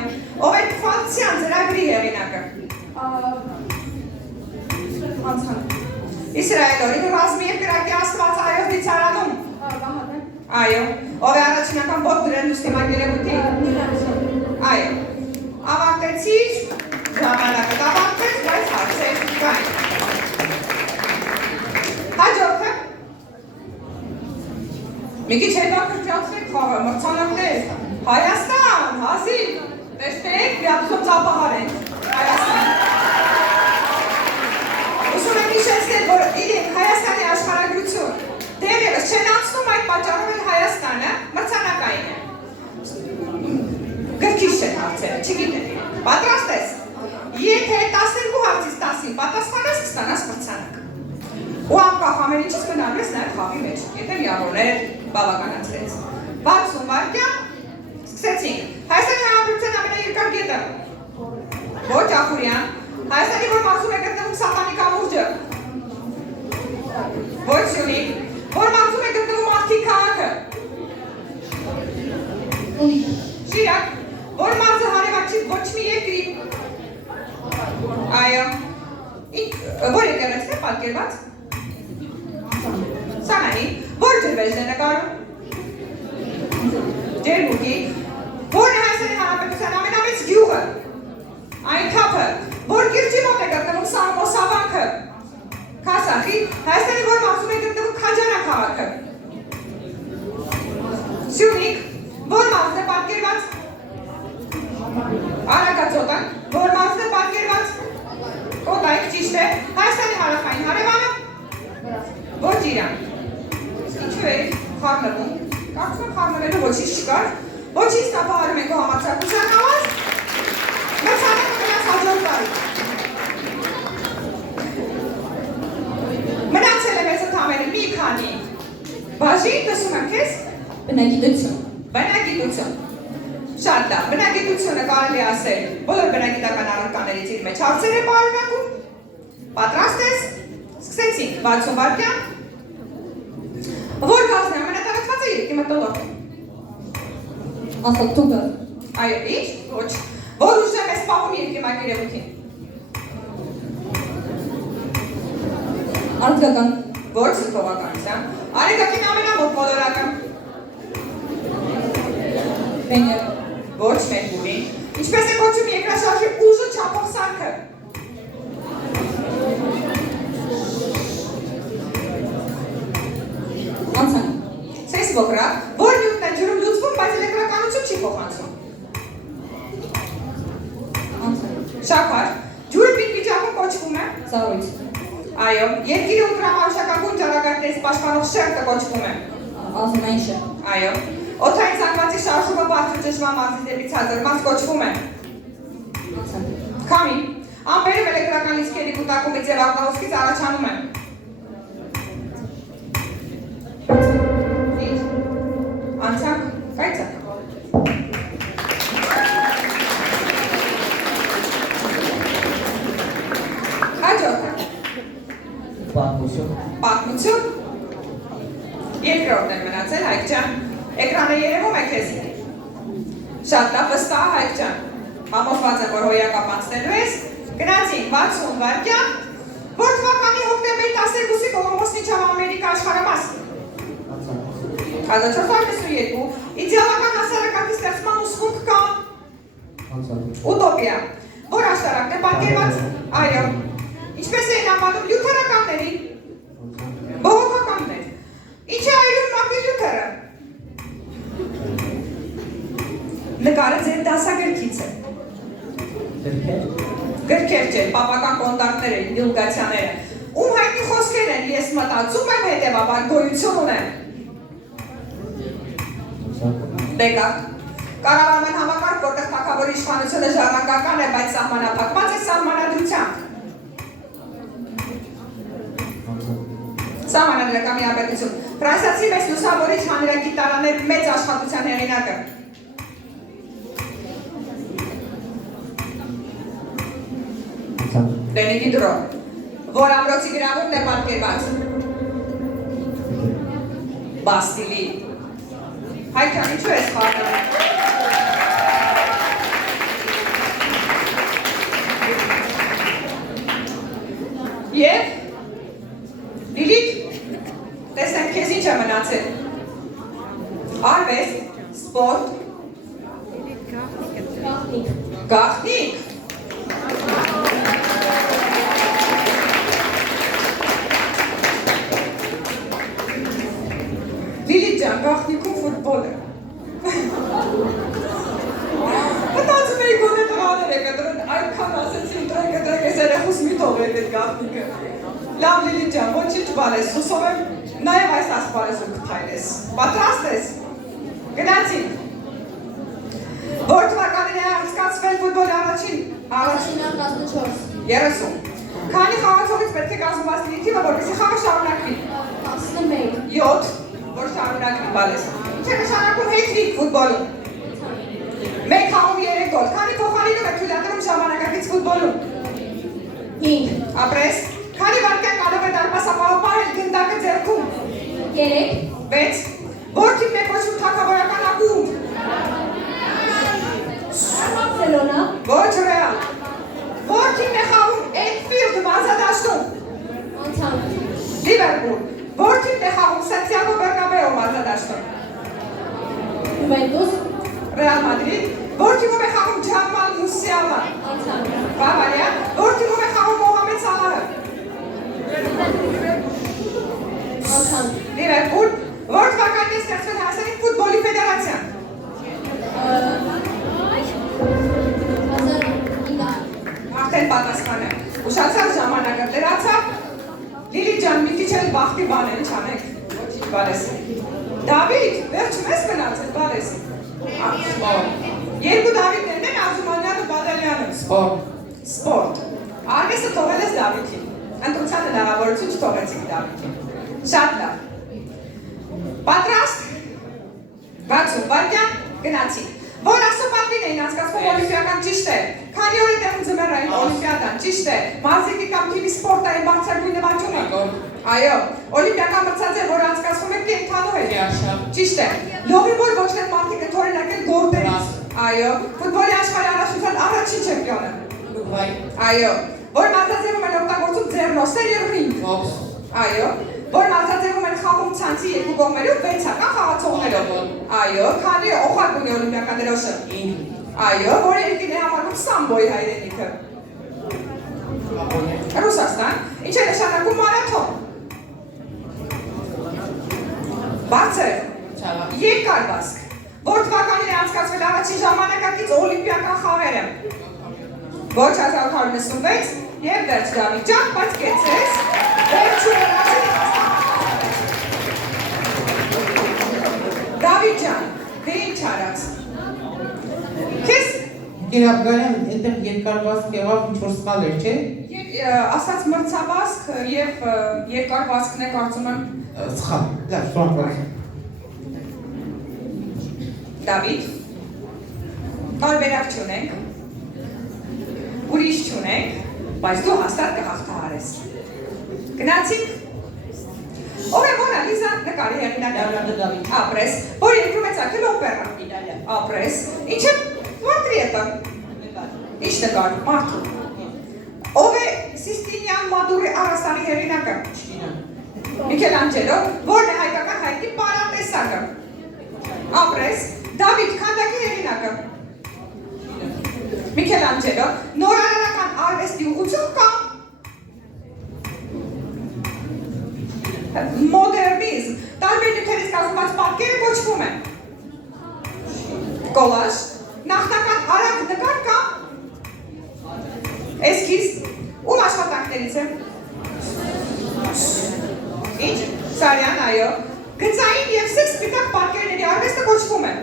ով է Ֆանցյան ծրագրի հեղինակը։ Իսրայելորի ռազմի և կրակի աստված այով դիցարանում։ Այո, ով է առաջինական ոտք դրել նուստիմագերեգութի։ Այո, ավարտեցիր, ժամանակը ավարտեց, բայց հարցեր կային։ Հաջորդը։ Մի քիչ հետաքրքրացնեք խաղը, մրցանակներ։ Հայաստան, հազիվ, տեսնեք, միացում ծապահար են։ Հայաստան։ Ուսում եմ հիշեցնել, որ իրենք Հայաստանի աշխարհագրություն դեռևս չեն անցնում, այդ պատճառով էլ Հայաստանը մրցանակային է։ Գրքից չեն հարցերը, չգիտեն։ Պատրաստ ես։ Եթե 12 հարցից 10-ին պատասխանես, կստանաս մրցանակ։ Ու անկախ ամեն ինչից մնալու ես նաև խաղի մեջ, եթե միավորներ բավականացրեց։ 60 վայրկյան, սկսեցինք։ Հայաստանի Հանրապետության ամենաերկար գետը։ Ոչ Ախուրյան, Հայաստանի որ մարզում է գտնվում Սահմանի կամուրջը։ Ոչ Սյունիք, որ մարզում է գտնվում Աղթի քաղաքը։ Շիրակ, որ մարզը հարևան չի ոչ մի երկրի։ Այո։ Որ եկեղեցին է պատկերված։ Սանանի, որ ջրվեժն է նկարում։ Ջերմուկի, որն է Հայաստանի Հանրապետության ամենամեծ գյուղը։ Այն թափը, որ կիրճի մոտ է գտնվում Սամոսավանքը։ Քասախի, Հայաստանի որ մարզում է գտնվում Քաջարա քաղաքը։ Սյունիք, որ մարզն է պատկերված Արագածոտան, որ մարզն է պատկերված Կոտայք ճիշտ է, Հայաստանի հարավային հարևանը ոչ Իրան։ Ինչու է խառնվում, կարծում եմ խառնվելու ոչինչ չկար, ոչինչ տապահարում ենք համարձակության համար, մրցանակը մնաց հաջորդ տարի։ Մնացել է մեզ ընդամենը մի քանի բաժին, տեսում եմ քեզ։ Բնագիտություն։ Բնագիտություն։ Շատ լավ, բնագիտությունը կարելի ասել, բոլոր բնագիտական առարկաներից իր մեջ հարցեր է պարունակում։ Պատրաստ ես։ Սկսեցինք 60 վայրկյան։ Որ գազն է ամենատարածվածը երկի մթնոլորտում։ Ասա թուբը։ Այո, ինչ, ոչ։ Որ ուժը մեզ պահում երկի մակերևույթին։ Արտգական։ Ոչ սրտողականության։ Արեգակին ամենամոտ մոլորակը։ Մենյակ։ Ոչ մերկուրին։ Ինչպես է կոչում երկրաշարժի ուժը չափող սարքը։ Անցանք։ Սեյսմոգրաֆ, որ նյութն է ջրում լուծվում, բայց էլեկտրականություն չի փոխանցում։ Անցանք։ Շաքար, ջուրը պինդ վիճակում կոչվում է։ Ծառույց։ Այո, երկիրը ուլտրամանուշական գույն ճառագայթներից պաշտպանող շերտը կոչվում է։ Ազնային շերտ։ Այո, օդային զանգվածի շարժումը բարձր ճնշման մազից դեպի ցածր մաս կոչվում է։ Անցանք։ Քամի, ամպերը էլեկտրական լիցքերի կուտակումից եւ արտահոսքից առաջանում են։ Անցանք, կայծը։ Հաջորդը։ Պատմություն։ Պատմություն։ Երկրորդն է մնացել, Հայկ ջան։ Էկրանը երևում է քեզ։ Շատ լավ, վստահ Հայկ ջան։ Համոզված եմ, որ հոյակապ անցնելու ես։ Գնացինք 60 վայրկյան, որ թվականի հոկտեմբերի 12-ի Կոլումբոսն իջավ Ամերիկա աշխարհամաս։ 1492 իդեալական հասարակակի ստեղծման ուսմունք կա։ Ուտոպիա, որ աշտարակն է պատկերված, այո, ինչպես էին անվանում լյութերականների, բողոքականներ, ինչ է այրում Մարտին Լյութերը։ Նկարը ձեր դասագրքից է։ Գրքեր չէ, պապական կոնտակտներ են, դիլգացյաները, ում հայտնի խոսքեր են, ես մտածում եմ հետևաբար գոյություն ունեն։ Դեկա, կարավամ են համակարգ, որտեղ թագավորի իշխանությունը ժառանգական է, բայց սահմանափակված է սահմանադրությամբ։ Սահմանադրական միապետություն։ Ֆրանսիացի մեծ լուսավորիչ հանրագիտարաներ մեծ աշխատության հեղինակը։ Դենիդի դրո, որ ամրոցի գրավումն է պատկերված։ Բաստիլի։ Հայկ ջան, ինչու ես պատրում։ Եվ Լիլիթ, տեսնենք քեզ ինչ է մնացել։ Արվեստ, սպորտ, գաղտնիք։ Լիլիթ ջան, գաղտնիքում ֆուտբոլ է։ Մտածում էի գոնե տղաներ է կտրեն, այդքան ասեցին տրեք, ես երեխուս մի թողեք այդ գաղտնիքը։ Լավ Լիլիթ ջան, ոչինչ բան ես, հուսով եմ նաև այս ասպարեզում կթայլես։ Պատրաստ ես։ Գնացինք։ Որ թվականին է անցկացվել ֆուտբոլի առաջին 14։ 30։ Քանի խաղացողից պետք է կազմված լինի թիմը, որպեսզի խաղը շարունակվի։ 11։ 7, որ շարունակվի բալես։ Ինչ է նշանակում հետրիկ ֆուտբոլում։ Մեկ խաղում 3 գոլ։ Քանի փոխարինում է թույլատրում ժամանակակից ֆուտբոլում։ 5։ Ապրես։ Քանի վայրկյան կարող է դարպասապահը պահել գնդակը ձեռքում։ 3։ 6. Որ թիմն է կոչվում թագավորական ակումբ։ Բարսելոնա։ Ոչ Ռեալ։ Որ թիմն է խաղում Էնֆիլդ մարզադաշտում։ Անցանք։ Լիվերպուլ։ Որ թիմն է խաղում Սանտիագո Բեռնաբեու մարզադաշտում։ Յուվենտուս։ Ռեալ Մադրիդ։ Որ թիմում է խաղում Ջամալ Մուսիալա։ Անցանք։ Բավարիա։ Որ թիմում է խաղում Մոհամեդ Սալահը։ Անցանք։ Լիվերպուլ։ Որ թվականին է ստեղծվել Հայաստանի ֆուտբոլի ֆեդերացիան։ 1900։ Արդեն պատասխանը։ Ուշացավ ժամանակը դրացավ։ Լիլիթ ջան, մի քիչ էլ բախտի բան են չանեք։ Ոչինչ բալես։ Դավիթ, վերջում ես գնացել, բալես։ Սպորտ։ Երկու Դավիթներն են, Ազումանյանն ու Բադալյանը։ Սպորտ։ Սպորտ։ Արվեստը թողել ես Դավիթին։ Ընտրության հնարավորություն չթողեցիք Դավիթին։ Շատ լավ։ Պատրաստ։ 60 վայրկյան գնացինք։ Որ ասոպ շաբաթին էին անցկացվում օլիմպիական, ճիշտ է։ Քանի օր է տևում ձմեռային օլիմպիադան, ճիշտ է։ Մարզիկի կամ թիմի սպորտային բարձրագույն նվաճումը։ Այո, օլիմպիական մրցանակ, որը անցկացվում է կենդանու հետ։ Ճիշտ է։ Լողիվոր ոչ թե մարդիկ ընդօրինակել գորտերից։ Այո, ֆուտբոլի աշխարհի առաջնության առաջին չեմպիոնը։ Այո, որ մարզաձևում են օգտագործում ձեռնոցներ եւ ռինգ։ Այո, որ մարզաձևում են խաղում ցանցի երկու կողմերով 6-ական խաղացողներով։ Այո, քանի օղակունի օլիմպիական դրոշը։ Այո, որ երկին է համարվում սամբոյի հայրենիքը։ Ռուսաստան, ինչ է նշանակում մարաթոն։ Բարձր, երկար վազք, որ թվականին է անցկացվել առաջին ժամանակակից օլիմպիական խաղերը։ Ոչ 1896 եւ վերջ Դավիթ ջան, բայց կեցես, վերջ Դավիթ ջան, դե ինչ արած։ Քեզ Գերաբգարյան, այդտեղ երկար վազք եղավ ինչ-որ սխալ էր, չէ։ Ասած մրցավազք եւ երկար վազքն է կարծում եմ Սխալ, դա սխալ։ Դավիթ, տարբերակ չունենք, ուրիշ չունենք, բայց դու հաստատ կհաղթահարես։ Գնացինք, ով է Մոնա Լիզա նկարի հեղինակը, ապրես, որ երկրում է ծագել օպերա, ապրես, ինչ է պորտրետը, ինչ նկար, մարդու, ով է Սիստինյան Մադուրի առաստանի հեղինակը, Միքելանջելո, որն է հայկական հայտնի պարատեսակը, ապրես, Դավիթ քանդակի հեղինակը, Միքելանջելո, նորարարական արվեստի ուղղություն կամ մոդեռնիզմ, տարբեր նյութերից կազմված պատկերը կոչվում են կոլաժ, նախնական արագ նկար կամ էսքիզ, ում աշխատանքներից է։ Ինչ? Սարյան, այո։ Գծային և սև սպիտակ պատկերների արվեստը կոչվում է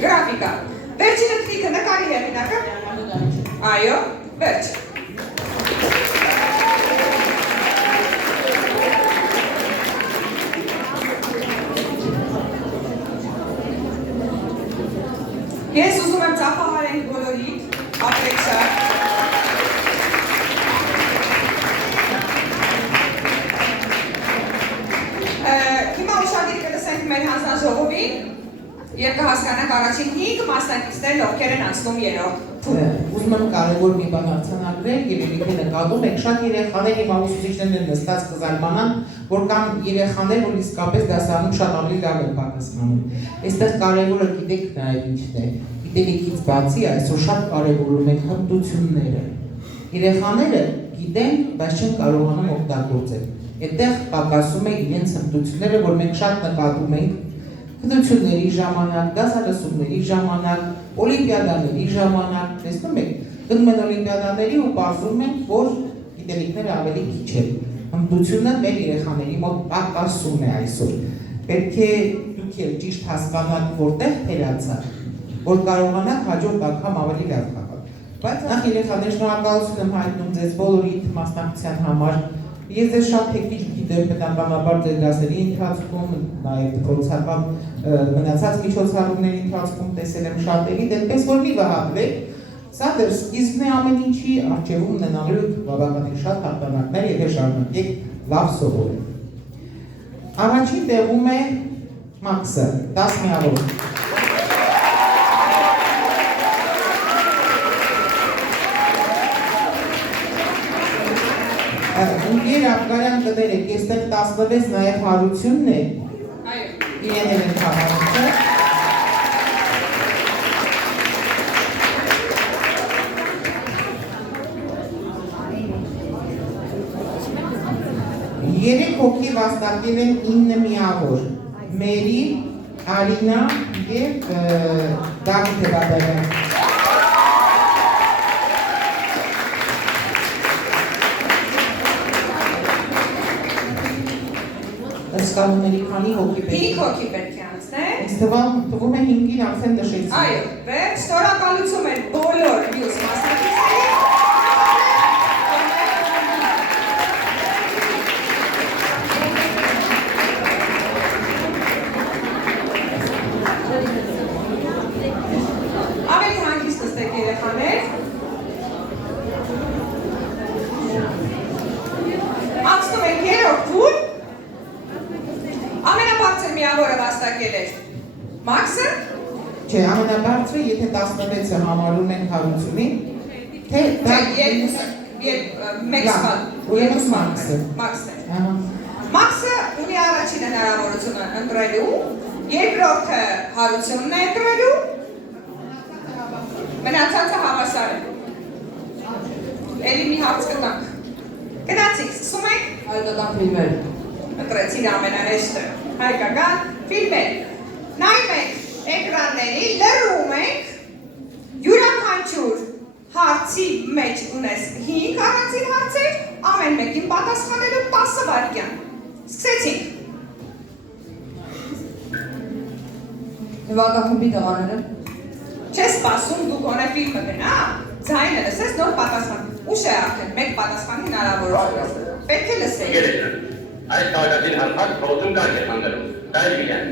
գրաֆիկա։ Վերջին ընթրիքը նկարի հեղինակը։ Այո, վերջ։ Ես ուզում եմ ծափահարենք բոլորիդ, ապրեք շատ։ Հիմա ուշադիր կլսենք մեր հանձնաժողովին և կհասկանանք առաջին 5 մասնակիցներն ովքեր են անցնում երրորդ փուլ։ Ուզում եմ կարևոր մի բան արձանագրել, երևի թե նկատում եք, շատ երեխաներ հիմա ուսուցիչներն են նստած կզարմանան, որ կան երեխաներ, որ իսկապես դասարանում շատ ավելի լավ են պատասխանում։ Այստեղ կարևորը գիտեք նաև ինչն է, գիտելիքից բացի այսօր շատ կարևորում են հմտությունները։ Երեխաները գիտեն, բայց չեն կարողանում օգտագործել։ Այդտեղ պակասում է իրենց հմտությունները, որ մենք շատ նկատում ենք քննությունների ժամանակ, դասալսումների ժամանակ, օլիմպիադաների ժամանակ, տեսնում եք, գնում են օլիմպիադաների ու պարզում են, որ գիտելիքները ավելի քիչ են։ Հմտությունը մեր երեխաների մոտ պակասում է այսօր։ Պետք է դուք էլ ճիշտ հասկանաք, որտեղ թերացա, որ կարողանաք հաջորդ անգամ ավելի լավ խաղալ։ Բայց նախ երեխաներ, շնորհակալություն եմ հայտնում ձեզ բոլորիդ մասնակցության համար։ Ես ձեզ շատ թեքնիչ գիտեմ բնականաբար ձեր դասերի ընթացքում, նաև փորձական մնացած միջոցառումների ընթացքում տեսել եմ շատերի, դեպպես որ մի վհատվեք, սա դեռ սկիզբն է ամեն ինչի, առջևում ունենալու բավականին շատ հաղթանակներ, եթե շարունակեք լավ սովորել։ Առաջին տեղում է Մաքսը, 10 միավոր։ Ընկեր Աբգարյան կներեք, եստեղ 16 նաև հարությունն է, իրենել են խաղարուցը։ Երեք հոգի վաստակել են 9 միավոր, Մերի, Արինա և Դավիթ Բադարյան։ Ըսկալուների քանի հոգի պետք է։ 5 հոգի պետք է անցնեն։ Այս թվում է 5-ին արդեն նշեցին։ Այո, վերջ, շնորհակալություն են բոլոր մյուս մասնակիցներին։ Չէ, ամենաբարձրը, եթե 16-ը համարում ենք հարությունին, թե դա երկու մաքսը։ Մաքսը ունի առաջին հնարավորությունը ընտրելու, երկրորդը հարությունն է ընտրելու, մնացածը հավասար է։ Էլի մի հարց կտանք։ Գնացինք, սկսում ենք Հայկական ֆիլմեր։ ընտրեցին ամենահեշտը։ Հայկական ֆիլմեր։ Նայում ենք էկրանների, լրում ենք, յուրաքանչյուր հարցի մեջ ունես 5 առանձին հարցեր, ամեն մեկին պատասխանելու 10 վայրկյան։ Սկսեցինք։ Նվագախմբի տղաները։ Չես սպասում դու գոնե ֆիլմը գնա, ձայնը լսես նոր պատասխան։ Ուշ է արդեն, մեկ պատասխան հնարավորություն։ Պետք է լսել։ Այս քաղաքացին հարցած փողոցում կարգ է խանգարում։ Դա էլ իրեն։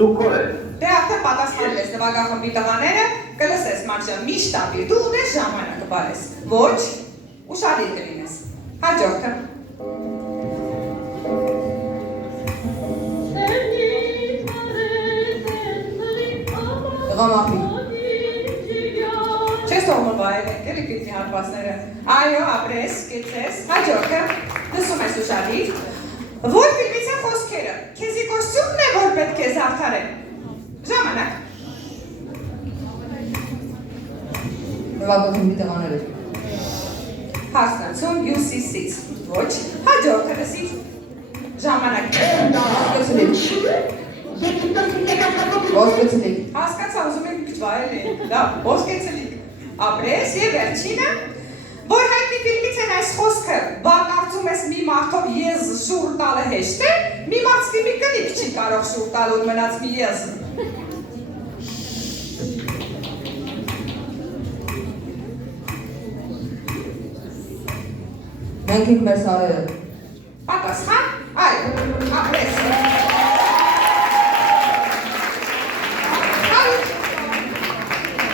Դու կոր ես։ Դե արդեն պատասխանել ես նվագախմբի տղաները, կլսես մարշան միշտ ապիր, դու ունես ժամանակը բարես։ Ոչ, ուշադիր կլինես։ Հաջորդը։ Տղամարդիկ։ Չես ողմը բայել ենք, էլի կիտնի հարվածները։ Այո, ապրես, կեցես, հաջորդը, լսում ես ուշադիր։ Որ ֆիլմից է խոսքերը, քեզի կոստյումն է, որ պետք է զարդարել։ Ժամանակ։ Նվագախմբի տղաները։ Հասնացում UCC-ից։ Ոչ, հաջորդը լսիր։ Ժամանակ։ Ոսկեցլիկ։ Հասկացա, ուզում եք քիչ վայել է։ Լավ, ոսկեցլիկ։ Ապրես եւ վերջինը, որ հայտնի ֆիլմից են այս խոսքը, բա կարծում ես մի մարդով եզ շուռ տալը հեշտ է, մի մարդ ֆիլմի կնիկ չի կարող շուռ տալ ու մնաց մի եզ։ Մենք ենք մեր սարերը։ Պատասխան, այո, ապրես։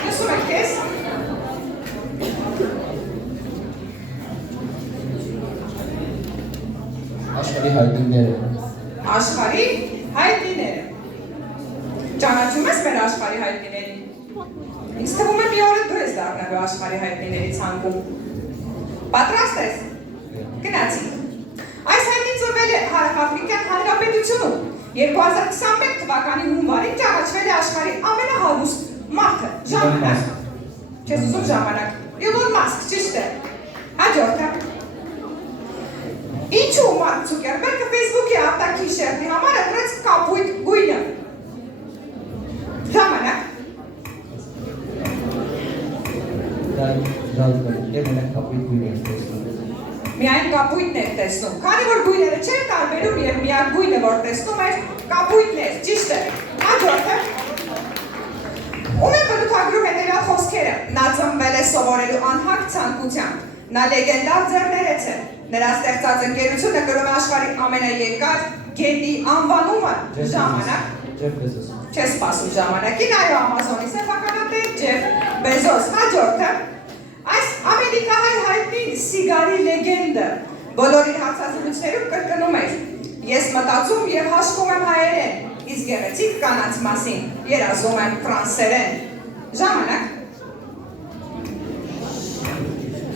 Լսում եք ես։ Աշխարհի հայտնիները։ Աշխարհի հայտնիները։ Ճանաչում ես մեր աշխարհի հայտնիներին։ Ինձ թվում է մի օր դու ես դառնալու աշխարհի հայտնիների ցանկում։ Պատրաստ ես։ Գնացինք։ Այս հայտնին ծնվել է Հարավաֆրիկյան Հանրապետությունում։ 2021 թվականի հունվարին ճանաչվել է աշխարհի ամենահավուստ մարդը։ Ժամանակ։ Չես ուզում ժամանակ։ Իլոն Մասկ, ճիշտ է։ Հաջորդը։ Ինչու Մարկ Ցուկերբերգը Facebook-ի արտաքին շերտի համար ընտրեց կապույտ գույնը։ Ժամանակ։ Միայն կապույտն էր տեսնում, քանի որ գույները չէր տարբերում և միակ գույնը, որ տեսնում էր, կապույտն էր, ճիշտ է։ Հաջորդը։ Ում է բնութագրում հետևյալ խոսքերը, նա ծնվել է սովորելու անհակ ցանկությամբ, նա լեգենդար ձեռներեց է, նրա ստեղծած ընկերությունը կրում է աշխարհի ամենաերկար գետի անվանումը, ժամանակ։ Չես սպասում ժամանակին, այո, Ամազոնի սեփականատեր Ջեֆ Բեզոս, հաջորդը։ Այս ամերիկահայ հայտնի սիգարի լեգենդը բոլոր իր հարցազրույցներում կրկնում էր. Ես մտածում և հաշվում եմ հայերեն, իսկ գեղեցիկ կանանց մասին երազում եմ ֆրանսերեն։ Ժամանակ։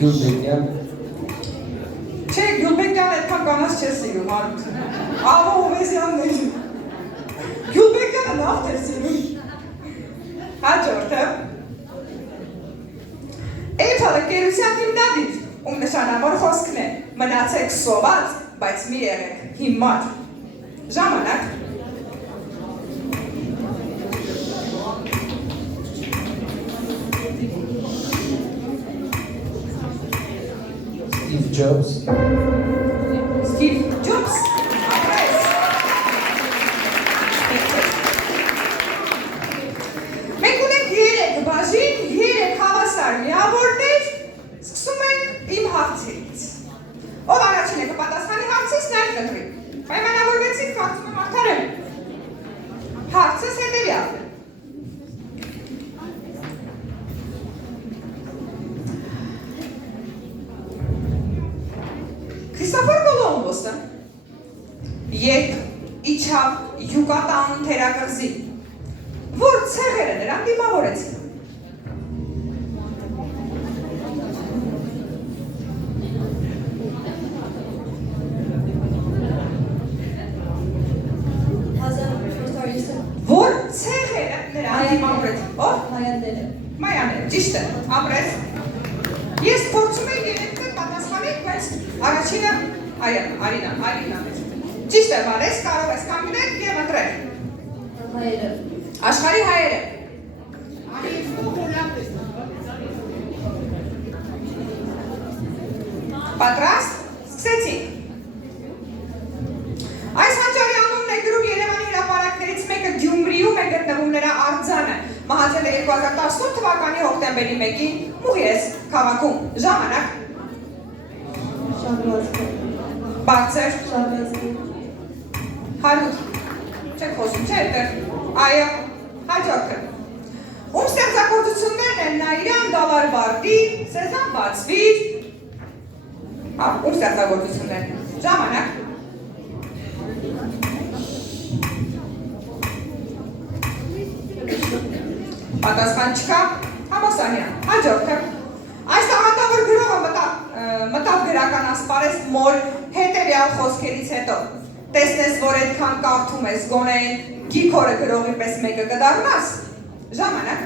Գյուլբեկյան։ Չէ, Գյուլբեկյան այդքան կանանց չես սիրում, Հարութ։ Ավո Հովեզյանն էր։ Գյուլբեկյանը լավ էր սիրում։ Հաջորդը։ Apple ընկերության հիմնադիր, ում նշանավոր խոսքն է, մնացեք սոված, բայց մի եղեք հիմար։ Ժամանակ։ Steve Jobs. Steve Jobs. Ապրես։ Մենք ունենք 3 բաժին, 3 հավասար միավորներ, սկսում ենք իմ հարցերից։ Ով առաջին է կպատասխանի հարցից, նա էլ կտրի։ Պայմանավորվեցինք, կարծում եմ արդար եմ։ Հարցս հետևյալ է։ Քրիստոֆոր Կոլոմբոսը երբ իջավ Յուկատան թերակղզի, որ ցեղերը նրան դիմավորեցին։ Որ ցեղերը նրան դիմավորեցին։ Ո՞վ։ Մայանները։ Մայաները, ճիշտ է, ապրես։ Ես փորձում եմ երեքներ պատասխանել, բայց առաջինը Արինան։ Ճիշտ է, բարես, կարող ես կանգնել և ընտրել։ Հայերը։ Աշխարհի հայերը։ Պատրաստ, սկսեցինք։ Այս հանճարի անունն է գրում Երևանի հրապարակներից մեկը Գյումրիում է գտնվում նրա արձանը։ Մահացել է 2018 թվականի հոկտեմբերի 1-ին Մուղիես քաղաքում։ Ժամանակ։ Բարձր։ Հարյուր։ Չեք խոսում, չէ՞ այդտեղ։ Այո, հաջորդը։ Ում ստեղծագործություններն են Նաիրան Դավարվարդի, Սեզան Բացվիր։ Ում ստեղծագործություններն են։ Ժամանակ։ Պատասխան չկա, Համոսանյան, հաջորդը։ Այս տաղանդավոր գրողը մտավ գրական ասպարեզ մոր հետևյալ խոսքերից հետո։ Տեսնես, որ այդքան կարդում ես, գոնե գիքորը գրողի պես մեկը կդառնաս։ Ժամանակ։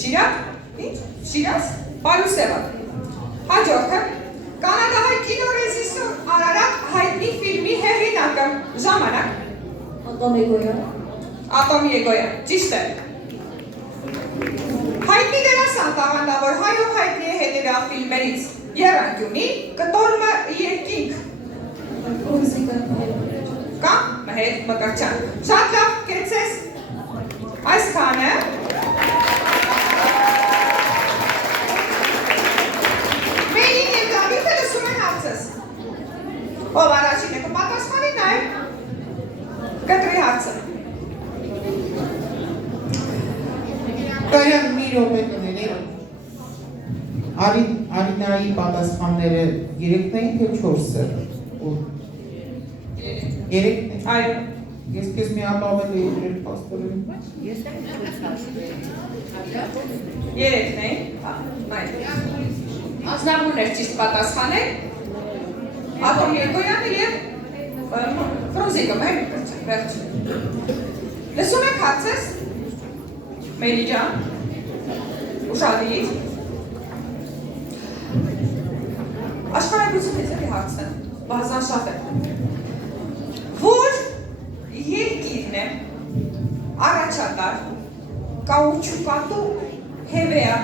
Շիրակ։ Ինչ։ Շիրաս։ Պարուսևա։ Հաջորդը։ Կանադահայ կինոռեժիսոր Արարատ հայտնի ֆիլմի հեղինակը։ Ժամանակ։ Ատոմ Եգոյան։ Ատոմ Եգոյան, ճիշտ է։ Հայտնի դերասան տաղանդավոր հայով հայտնի է հետևյալ ֆիլմերից։ Եռանկյունի, կտորմը երկինք։ Կամ Մհեր Մկրտչյան։ Շատ լավ, կեցես։ Այսքանը։ Մերին և Դավիթը լսում են հարցս։ Ով առաջինը կպատասխանի նաև կտրի հարցը։ Կայան մի րոպե կներեք։ Արինայի պատասխանները 3-ն էին, թե 4-ը։ 3-ն են։ Այո։ Ես քեզ մի հատ ավել էի գրել պաստորեն։ Երեքն էին, անձնավորներ ճիշտ պատասխանել, Ատոմ Եգոյանը և Ֆրունզիկը, մեր վերջ։ Լսում եք հարցես, Մերի ջան, ուշադրիր։ Աշխարհագրությունից էլի հարցն է, բազան շատ է։ Որ երկիրն է առաջատար կաուչուկատու հևեա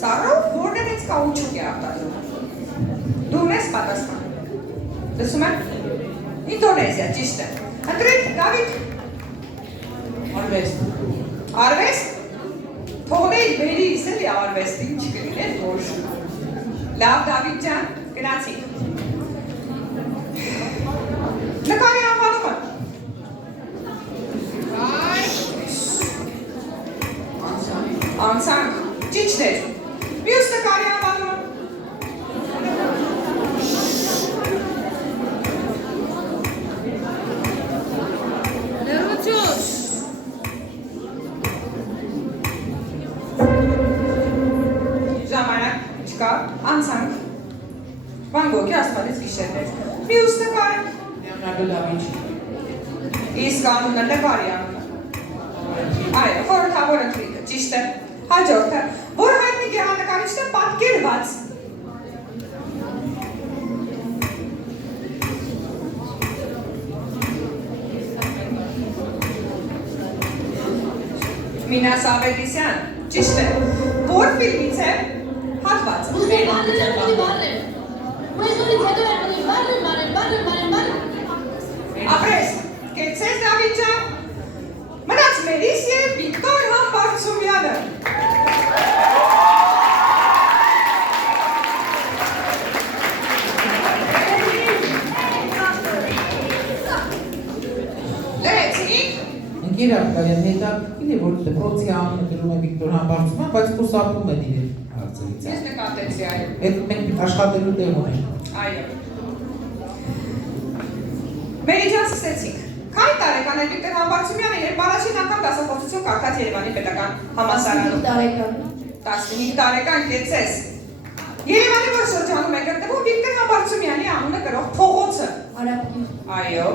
ծառով, որն է հենց կաուչուկ է արտադրում։ Դու ունես պատասխան։ Լսում եք։ Ինդոնեզիա, ճիշտ է։ Ընտրեք, Դավիթ։ Արվեստ։ Արվեստ։ Թողնեի բերիս էլի արվեստին չկրիներ որ։ Լավ, Դավիթ ջան, գնացինք։ Նկարի անվանումը։ Անցանք, ճիշտ էր։ Մյուս նկարի անվանումը։ Լրություն։ Ժամանակ չկա, անցանք։ Վան Գոգի աստվածից գիշերներ։ Մյուս նկարը։ Լեոնարդո դա Վինչի։ Իսկ անունը նկարի անունը։ Այո, խորհրդավոր ընթրիքը, ճիշտ է։ Հաջորդը, որ հայտնի գեղանկարիչն է պատկերված։ Մինաս Ավետիսյան, ճիշտ է։ Որ ֆիլմից է հատված։ Ապրես, կեցես Դավիթ ջան, մնաց Մերիս և Վիկտոր Համբարձումյանը։ Երակտարյան հետաքրքիր է, որ դպրոցի անունը գրում է Վիկտոր Համբարձումյան, բայց խուսափում են իրեն հարցերից։ Ես նկատեցի, այո։ Այդ մենք աշխատելու տեղ ունենք։ Այո։ Մերի ջան, սկսեցինք։ Քանի տարեկան է Վիկտոր Համբարձումյանը, երբ առաջին անգամ դասախոսություն կարդաց Երևանի պետական համալսարանում։ 15 տարեկան։ 15 տարեկան կեցես։ Երևանի որ շրջանում է գտնվում Վիկտոր Համբարձումյանի անունը կրող փողոցը։ Արաբկիր։ Այո,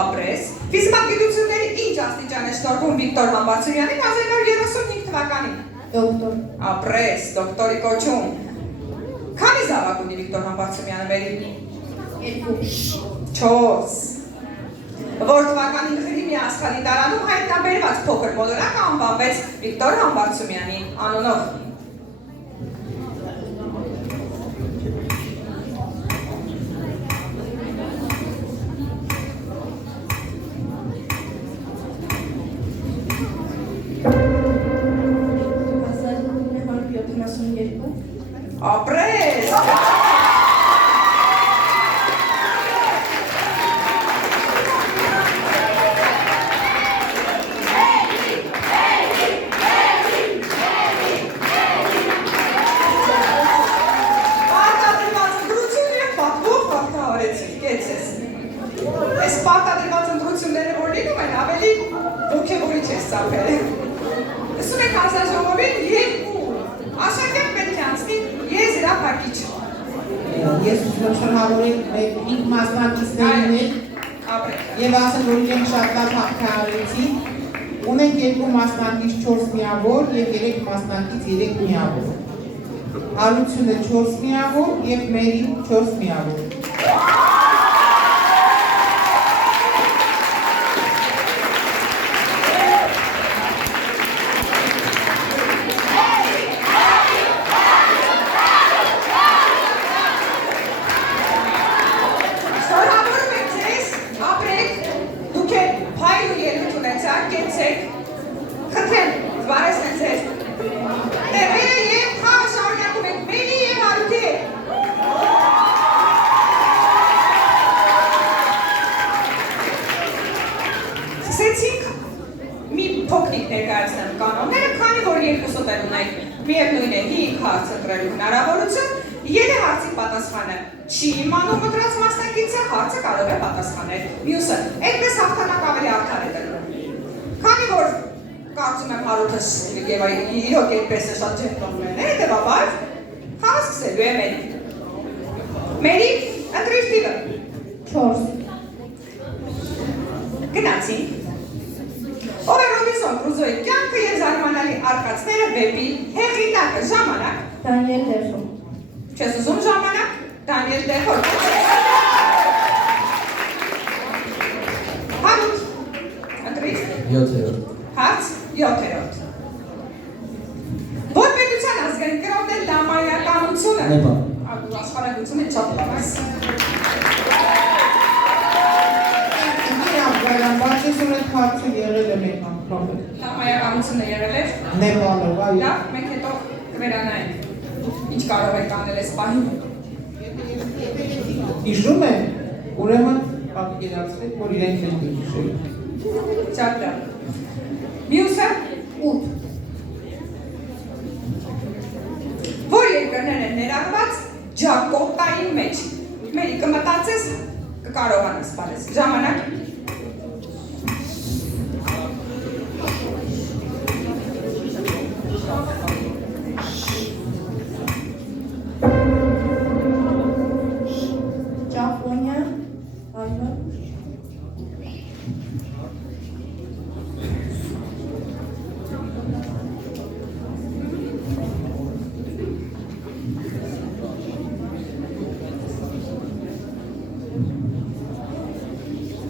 ապրես։ Ֆիզմատգիտությունների ինչ աստիճան է շնորհվում Վիկտոր Համբարձումյանին 1935 թվականին։ Դոկտոր։ Ապրես, դոկտորի կոչում։ Քանի զավակ ունի Վիկտոր Համբարձումյանը Մերի։ 4։ Որ թվականին Ղրիմի աշխարհի տարանում հայտնաբերված փոքր մոլորակը անվանվեց Վիկտոր Համբարձումյանի անունով։ Ապրես։ Այս պարտադրված ընտրությունները որ լինում են ավելի ոգևորիչ է սարքել։ Ասում եք հանձնաժողովին երկու աշակերտ պետք է անցնի եզրափակիչ։ Ես ուզում եմ շնորհավորել 5 մասնակիցներին եւ ասել, որ իրենք շատ լավ հաղթահարեցին։ Ունենք 2 մասնակից 4 միավոր եւ 3 մասնակից 3 միավոր։ Հարությունը 4 միավոր եւ Մերի 4 միավոր։ Միևնույն է 5 հարց ընտրելու հնարավորություն, 3 հարցի պատասխանը չի իմանում ընտրած մասնակիցը, հարցը կարող է պատասխանել մյուսը։ Այդպես հաղթանակ ավելի արդար է տրվում։ Քանի որ կարծում եմ հարութս եւ իրոք այդպես է շատ ջենտլմեն է, հետեւաբար խաղը սկսելու է Մերի։ Մերի, ընտրիր թիվը։ 4։ Գնացինք։ Ով է Ռոբինսոն Կրուզոյի կյանքը եւ զարմանալի արկածները վեպի հեղինակը ժամանակ Դանիել Դեֆո։ Չես ուզում ժամանակ Դանիել Դեֆո։ Հարութ ընտրիր 7-րդ։ Հարց 7-րդ։ Որ պետության ազգային կրոնն է լամայականությունը։ Նեպալ։ Աշխարհագրությունը շատ լավ է։ Բացեցում եք հարցը եղել է մեկ անգամ։ Լամայականությունը եղել էր։ Նեպալով, այո։ Լավ, մենք հետո կվերանայենք։ Ինչ կարող եք անել այս պահին։ Հիշում են, ուրեմն պատկերացրեք, որ իրենք են հիշել։ Շատ լավ։ Մյուսը 8։ Որ երկրներ են ներառված Ջակոտային մեջ։ Մերի կմտածես, կկարողանաս սպարես։ Ժամանակ։ Ճապոնիա, Այրան։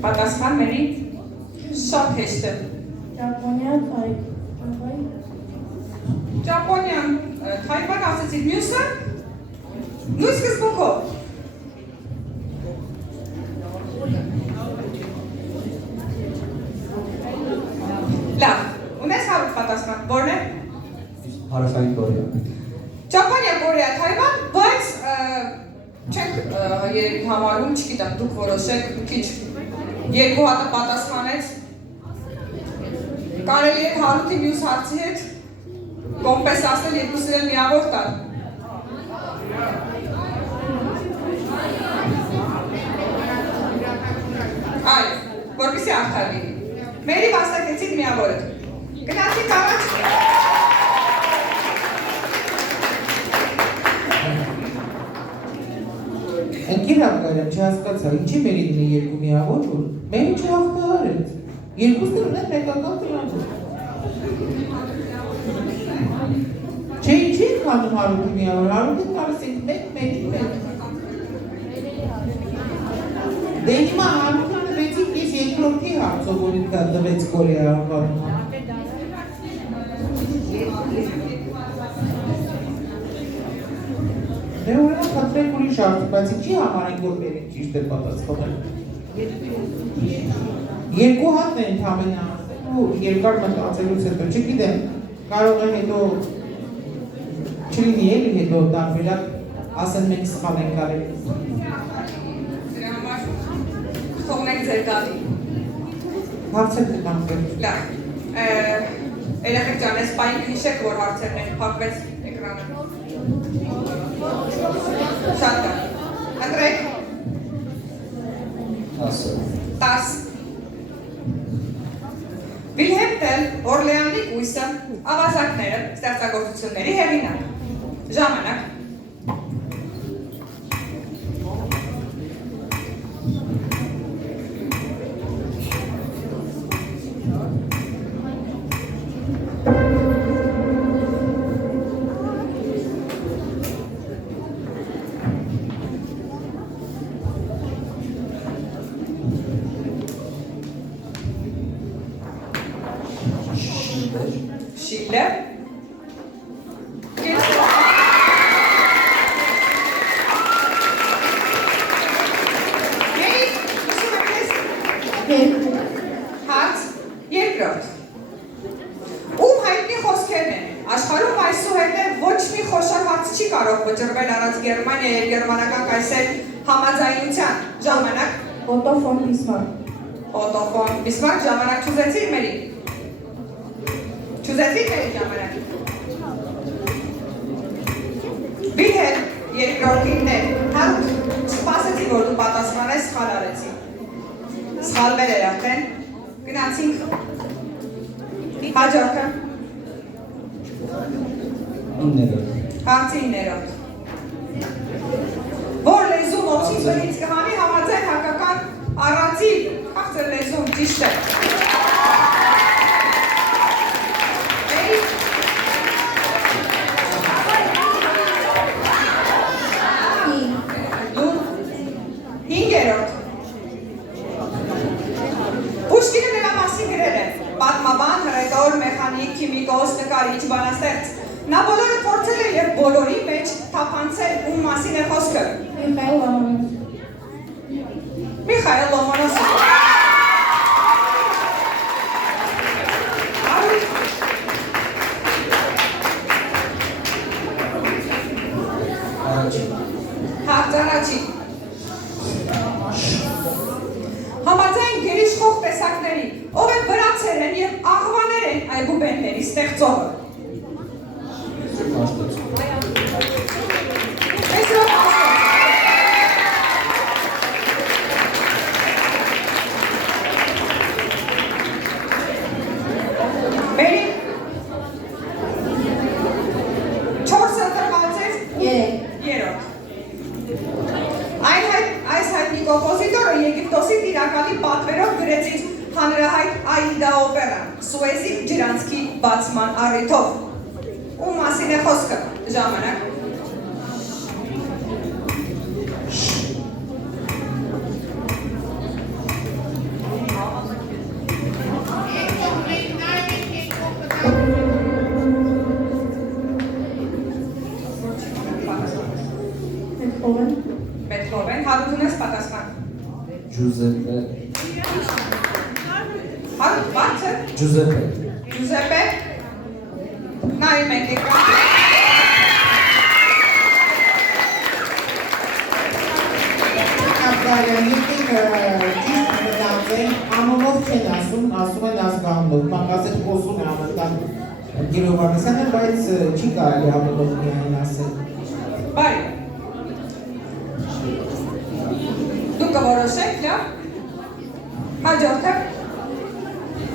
Պատասխան Մերի շատ հեշտ է։ Ճապոնիա, Ճապոնիան, Թայվան ասեցիք մյուսը։ Նույն սկզբունքով։ Լավ, ունես հարուտ պատասխան, որն է։ Հարավային Կորեա։ Ճապոնիա, Կորեա, Թայվան, բայց չեք համարում, չգիտեմ, դուք որոշեք, քիչ երկու հատը պատասխանեց։ Կարելի է Հարութի մյուս հարցի հետ կոմպենսացնել երկուսին էլ միավոր տալ։ Այո, որպեսզի արդար լինի։ Մերի վաստակեցիք միավորը։ Գնացիք առաջ։ Ընկեր Աբգարյան, չհասկացա, ինչի Մերին ունի երկու միավոր, որ Մերին չհաղթահարեց։ Երկուսն էլ ունեն մեկական միավոր։ Չէ, ինչի ենք հանում Հարութի միավոր, Հարութին կարս ենք մեկ, Մերին մեկ։ Դե հիմա Հարութը տվեցիք ես երկրորդի հարցով, որ ինքա տվեց Կորեա անվանում։ Դե ուրեմն խնդրեք ուրիշ հարց, բայց ինչի համար ենք որ Մերին ճիշտ է պատասխանել։ Երկու հատն է ընդամենը ասել ու երկար մտածելուց հետո, չգիտեմ, կարող է հետո չլինի էլի հետո տարբերակ ասեն մենք սխալ ենք արել։ Դրա համար թողնենք ձեր գալի։ Հարցեր կտանքել։ Լավ, երեխեք ջան, ես պային հիշեք, որ հարցերն են փակվեց էկրանը։ Շատ կար։ Ընտրեք։ 10։ Վիլհեմ Տել Օրլեանի կույսը, ավազակները, ստեղծագործությունների հեղինակ։ Ժամանակ։ Շիլլեր։ Հարց երկրորդ։ Ում հայտնի խոսքերն են, աշխարհում այսուհետև ոչ մի խոշոր հարց չի կարող վճռվել առանց Գերմանիա և գերմանական կայսեր համաձայնության։ Ժամանակ։ Օտո ֆոն Բիսմարկ։ Օտո ֆոն Բիսմարկ, ժամանակ չուզեցիր Մերի։ Չուզեցիր Մերի ժամանակ։ Վիլհելմ երկրորդիններ, Հարութ, չսպասեցի, որ դու պատասխանես, սխալ արեցի։ Սխալվել էր արդեն, գնացինք հաջորդը։ 9-րդ։ Հարցի 9-րդ։ Որ լեզուն օծից վրից կհանի համաձայն հակական առանցի խաղցր լեզուն ճիշտ է։ Դու 5-րդ։ Պուշկինը նրա մասին գրել է պատմաբան, հռետոր, մեխանիկ, քիմիկոս, նկարիչ, բանաստեղծ։ Նա բոլորը փորձել է և բոլորի մեջ թափանցել ում մասին է խոսքը։ Միխայել Լոմոնոսովը։ Հարց առաջին։ Համաձայն գերիշխող տեսակների, ով է վրացերեն և աղվաներեն այբուբենների ստեղծողը։ Մերի 4 ընտրված էր 3-րդ։ Այս հայտնի կոմպոզիտորը Եգիպտոսի տիրակալի պատվերով գրեց իր հանրահայտ Աիդա օպերան Սուեզի ջրանցքի բացման առիթով։ Ում մասին է խոսքը։ Ժամանակ։ Բեթհովեն, Հարութ ունես պատասխան։ Ջուզեպե։ Հարութ, բարձը։ Ջուզեպե։ Ջուզեպե։ Նայում ենք էկրան։ Աբգարյան, եկեք ճիշտ մտածենք, ամենով Անունով չեն ասում են ազգանունով, մանկասեր խոսում է ամենտան Գիրովանեսյանը, բայց չի կարելի անունով միայն ասել։ Բայ, դու կորոշեք, լավ, հաջորդը,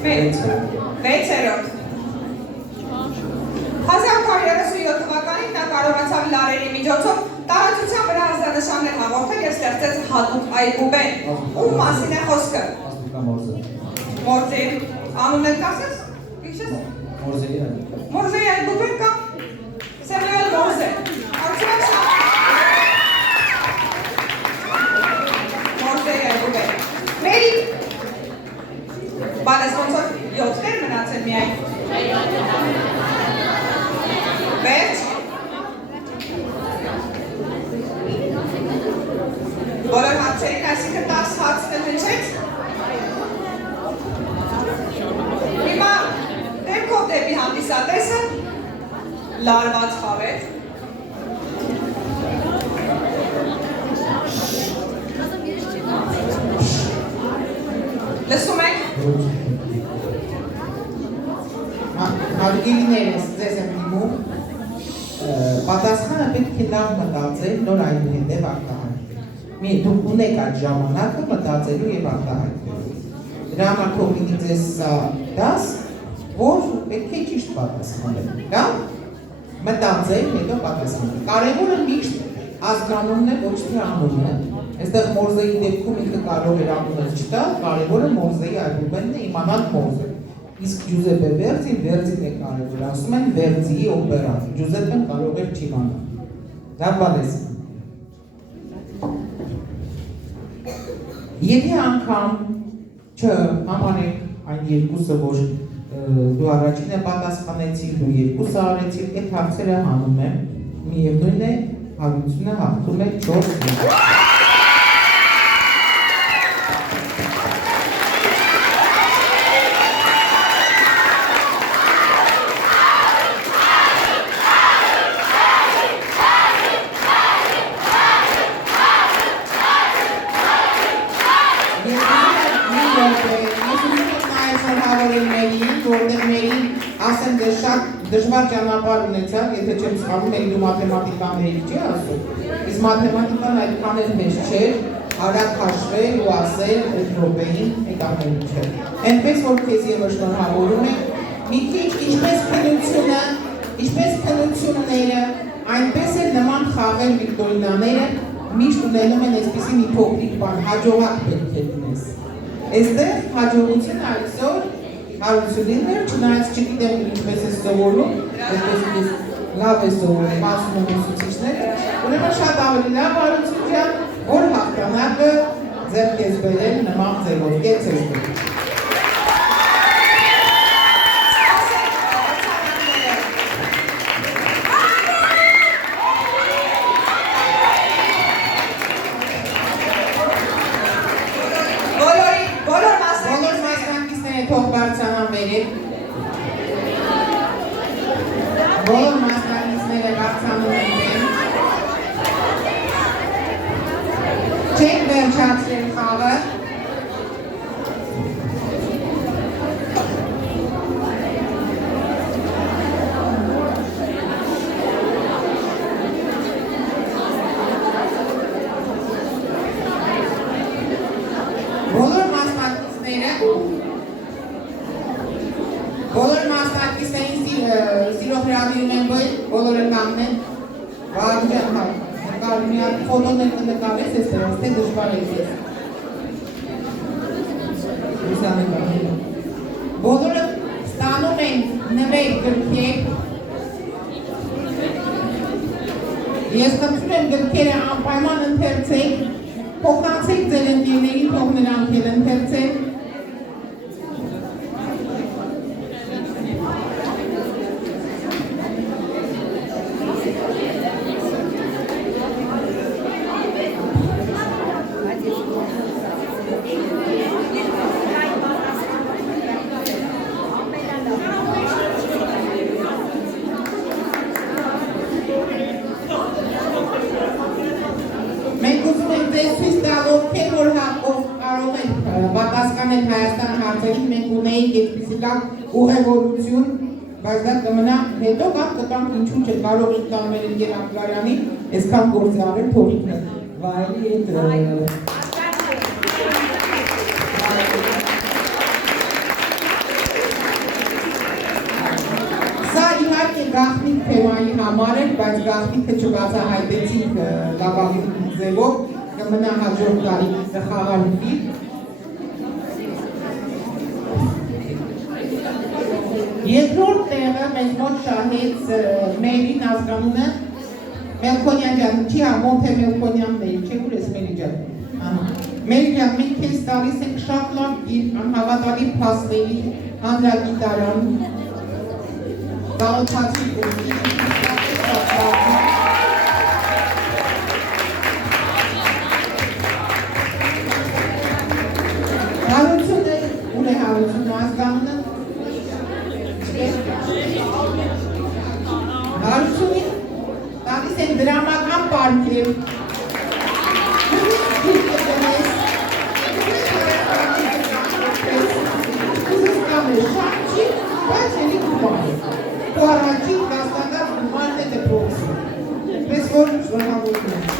6-րդ, 1937 թվականին նա կարողացավ լարերի միջոցով տարածության վրա ազդանշաններ հաղորդել և ստեղծեց հատուկ այբուբեն, ում մասին է խոսքը։ Մորզեի, անունն էլ կասես, իքշես։ Մորզեի այբուբեն կա, Սեմուել Մորզե, արդյոք շա։ Մորզեի այբուբեն, մերի, բանես ոնց որ 7-ներ մնացել միայն։ Վերջ, բոլոր հարցերին այսինքն 10 հարցն հնչեց։ Հիմա դեպքով դեպի հանդիսատեսը լարված խավեց։ Լսում եք։ Հարգելիներս ձեզ եմ դիմում, պատասխանը պետք է լավ մտածել, նոր այնուհետև արտահայտել։ Դուք ունեք այդ ժամանակը մտածելու և արտահայտելու։ Դրա համար թող լինի ձեզ սա դաս, որ պետք է ճիշտ պատասխանել, լավ։ Մտածել, հետո պատասխանել։ Կարևորը միշտ ազգանունն է, ոչ թե անունը։ Այստեղ Մորզեի դեպքում ինքը կարող էր անունը չտալ, կարևորը Մորզեի այբուբենն է, իմանալ Մորզե։ Իսկ Ջուզեպե Վերդին է կարևոր, ասում են Վերդիի օպերան, Ջուզեպեն կարող էր չիմանալ։ Դա բանես։ Եթե անգամ չհամարեք այն երկուսը, որ դու առաջինը պատասխանեցիր, դու երկուսը արեցիր, այդ հարցերը հանում եմ, միևնույն է, հարությունը հաղթում է 4-0։ Դժվար ճանապարհ ունեցավ, եթե չեմ սխալվում, ելի դու մաթեմատիկան չի ասում, իսկ մաթեմատիկան այդքան էլ մեծ չէր, արագ հաշվել ու ասել այդ րոպեին այդ ամենը չէր։ Էնպես որ քեզ ևս շնորհավորում եմ, մի քիչ ինչպես քննությունները, այնպես էլ նման խաղեր վիկտորինաները միշտ ունենում են այսպիսի մի փոքրիկ բան, հաջողակ պետք է լինես։ Այստեղ հաջողությունը այսօր հարությունին էր, չնայած չգիտեմ ինչպես է սովորում, այսպես լավ է սովորում, ասում եմ ուսուցիչները, ուրեմն շատ ավելի լավ հարություն ջան, որ հաղթանակը ձեռք ես բերել նման ձևով, կեց ես բերել։ Թող բարձանան վերև, բոլոր մասնակիցները բարձանում են վեր, չեք վերջացրել խաղը, բոլոր մասնակիցներին սիրով հրավիրում եմ բոլորը կանգնեն, վաղաջան նկար մի հատ ֆոտոներ կնկարես էստեղ, թե դժվար է ես։ Բոլորը ստանում են նվեր գրքեր, ես խնդրում եմ գրքերը անպայման ընթերցեք, փոխանցեք ձեր ընկերներին, թող նրանք էլ ընթերցեն։ Մենք ուզում ենք ձեզ ցույց տալ ովքեր որ կարող են պատասխանել Հայաստան ունեիք այդպիսի լավ ուղևորություն, բայց դա կմնա հետո կան կտանք ինչու չկարող եք տան մեր ընկեր Անգլարյանի այսքան գործի արել փողիկն է։ Վայելի այդ Սա իհարկե գաղտնիք թեմայի համար էր, բայց գաղտնիքը չբացահայտեցինք լավագույն ձևով, կմնա հաջորդ տարի կխաղալուի։ Երկրորդ տեղը մեզ մոտ շահեց Մերին ազգանունը Մելքոնյան ջան, չի Մոնթե Մելքոնյանն է, չէ՞ ուր ես Մերի ջան։ Մերի ջան, մենք քեզ տալիս ենք շատ լավ անհավատալի փաստերի հանրագիտարան, գաղութացի գործի, հարությունը, ուր է հարությունը ազգանունը։ Հարությունի տալիս են դրամական պարգև, շատ չի, բայց էլի գումար է, ու առաջին դաստանդար գումանն է դպրոցը, պես որ շնորհավորում եմ։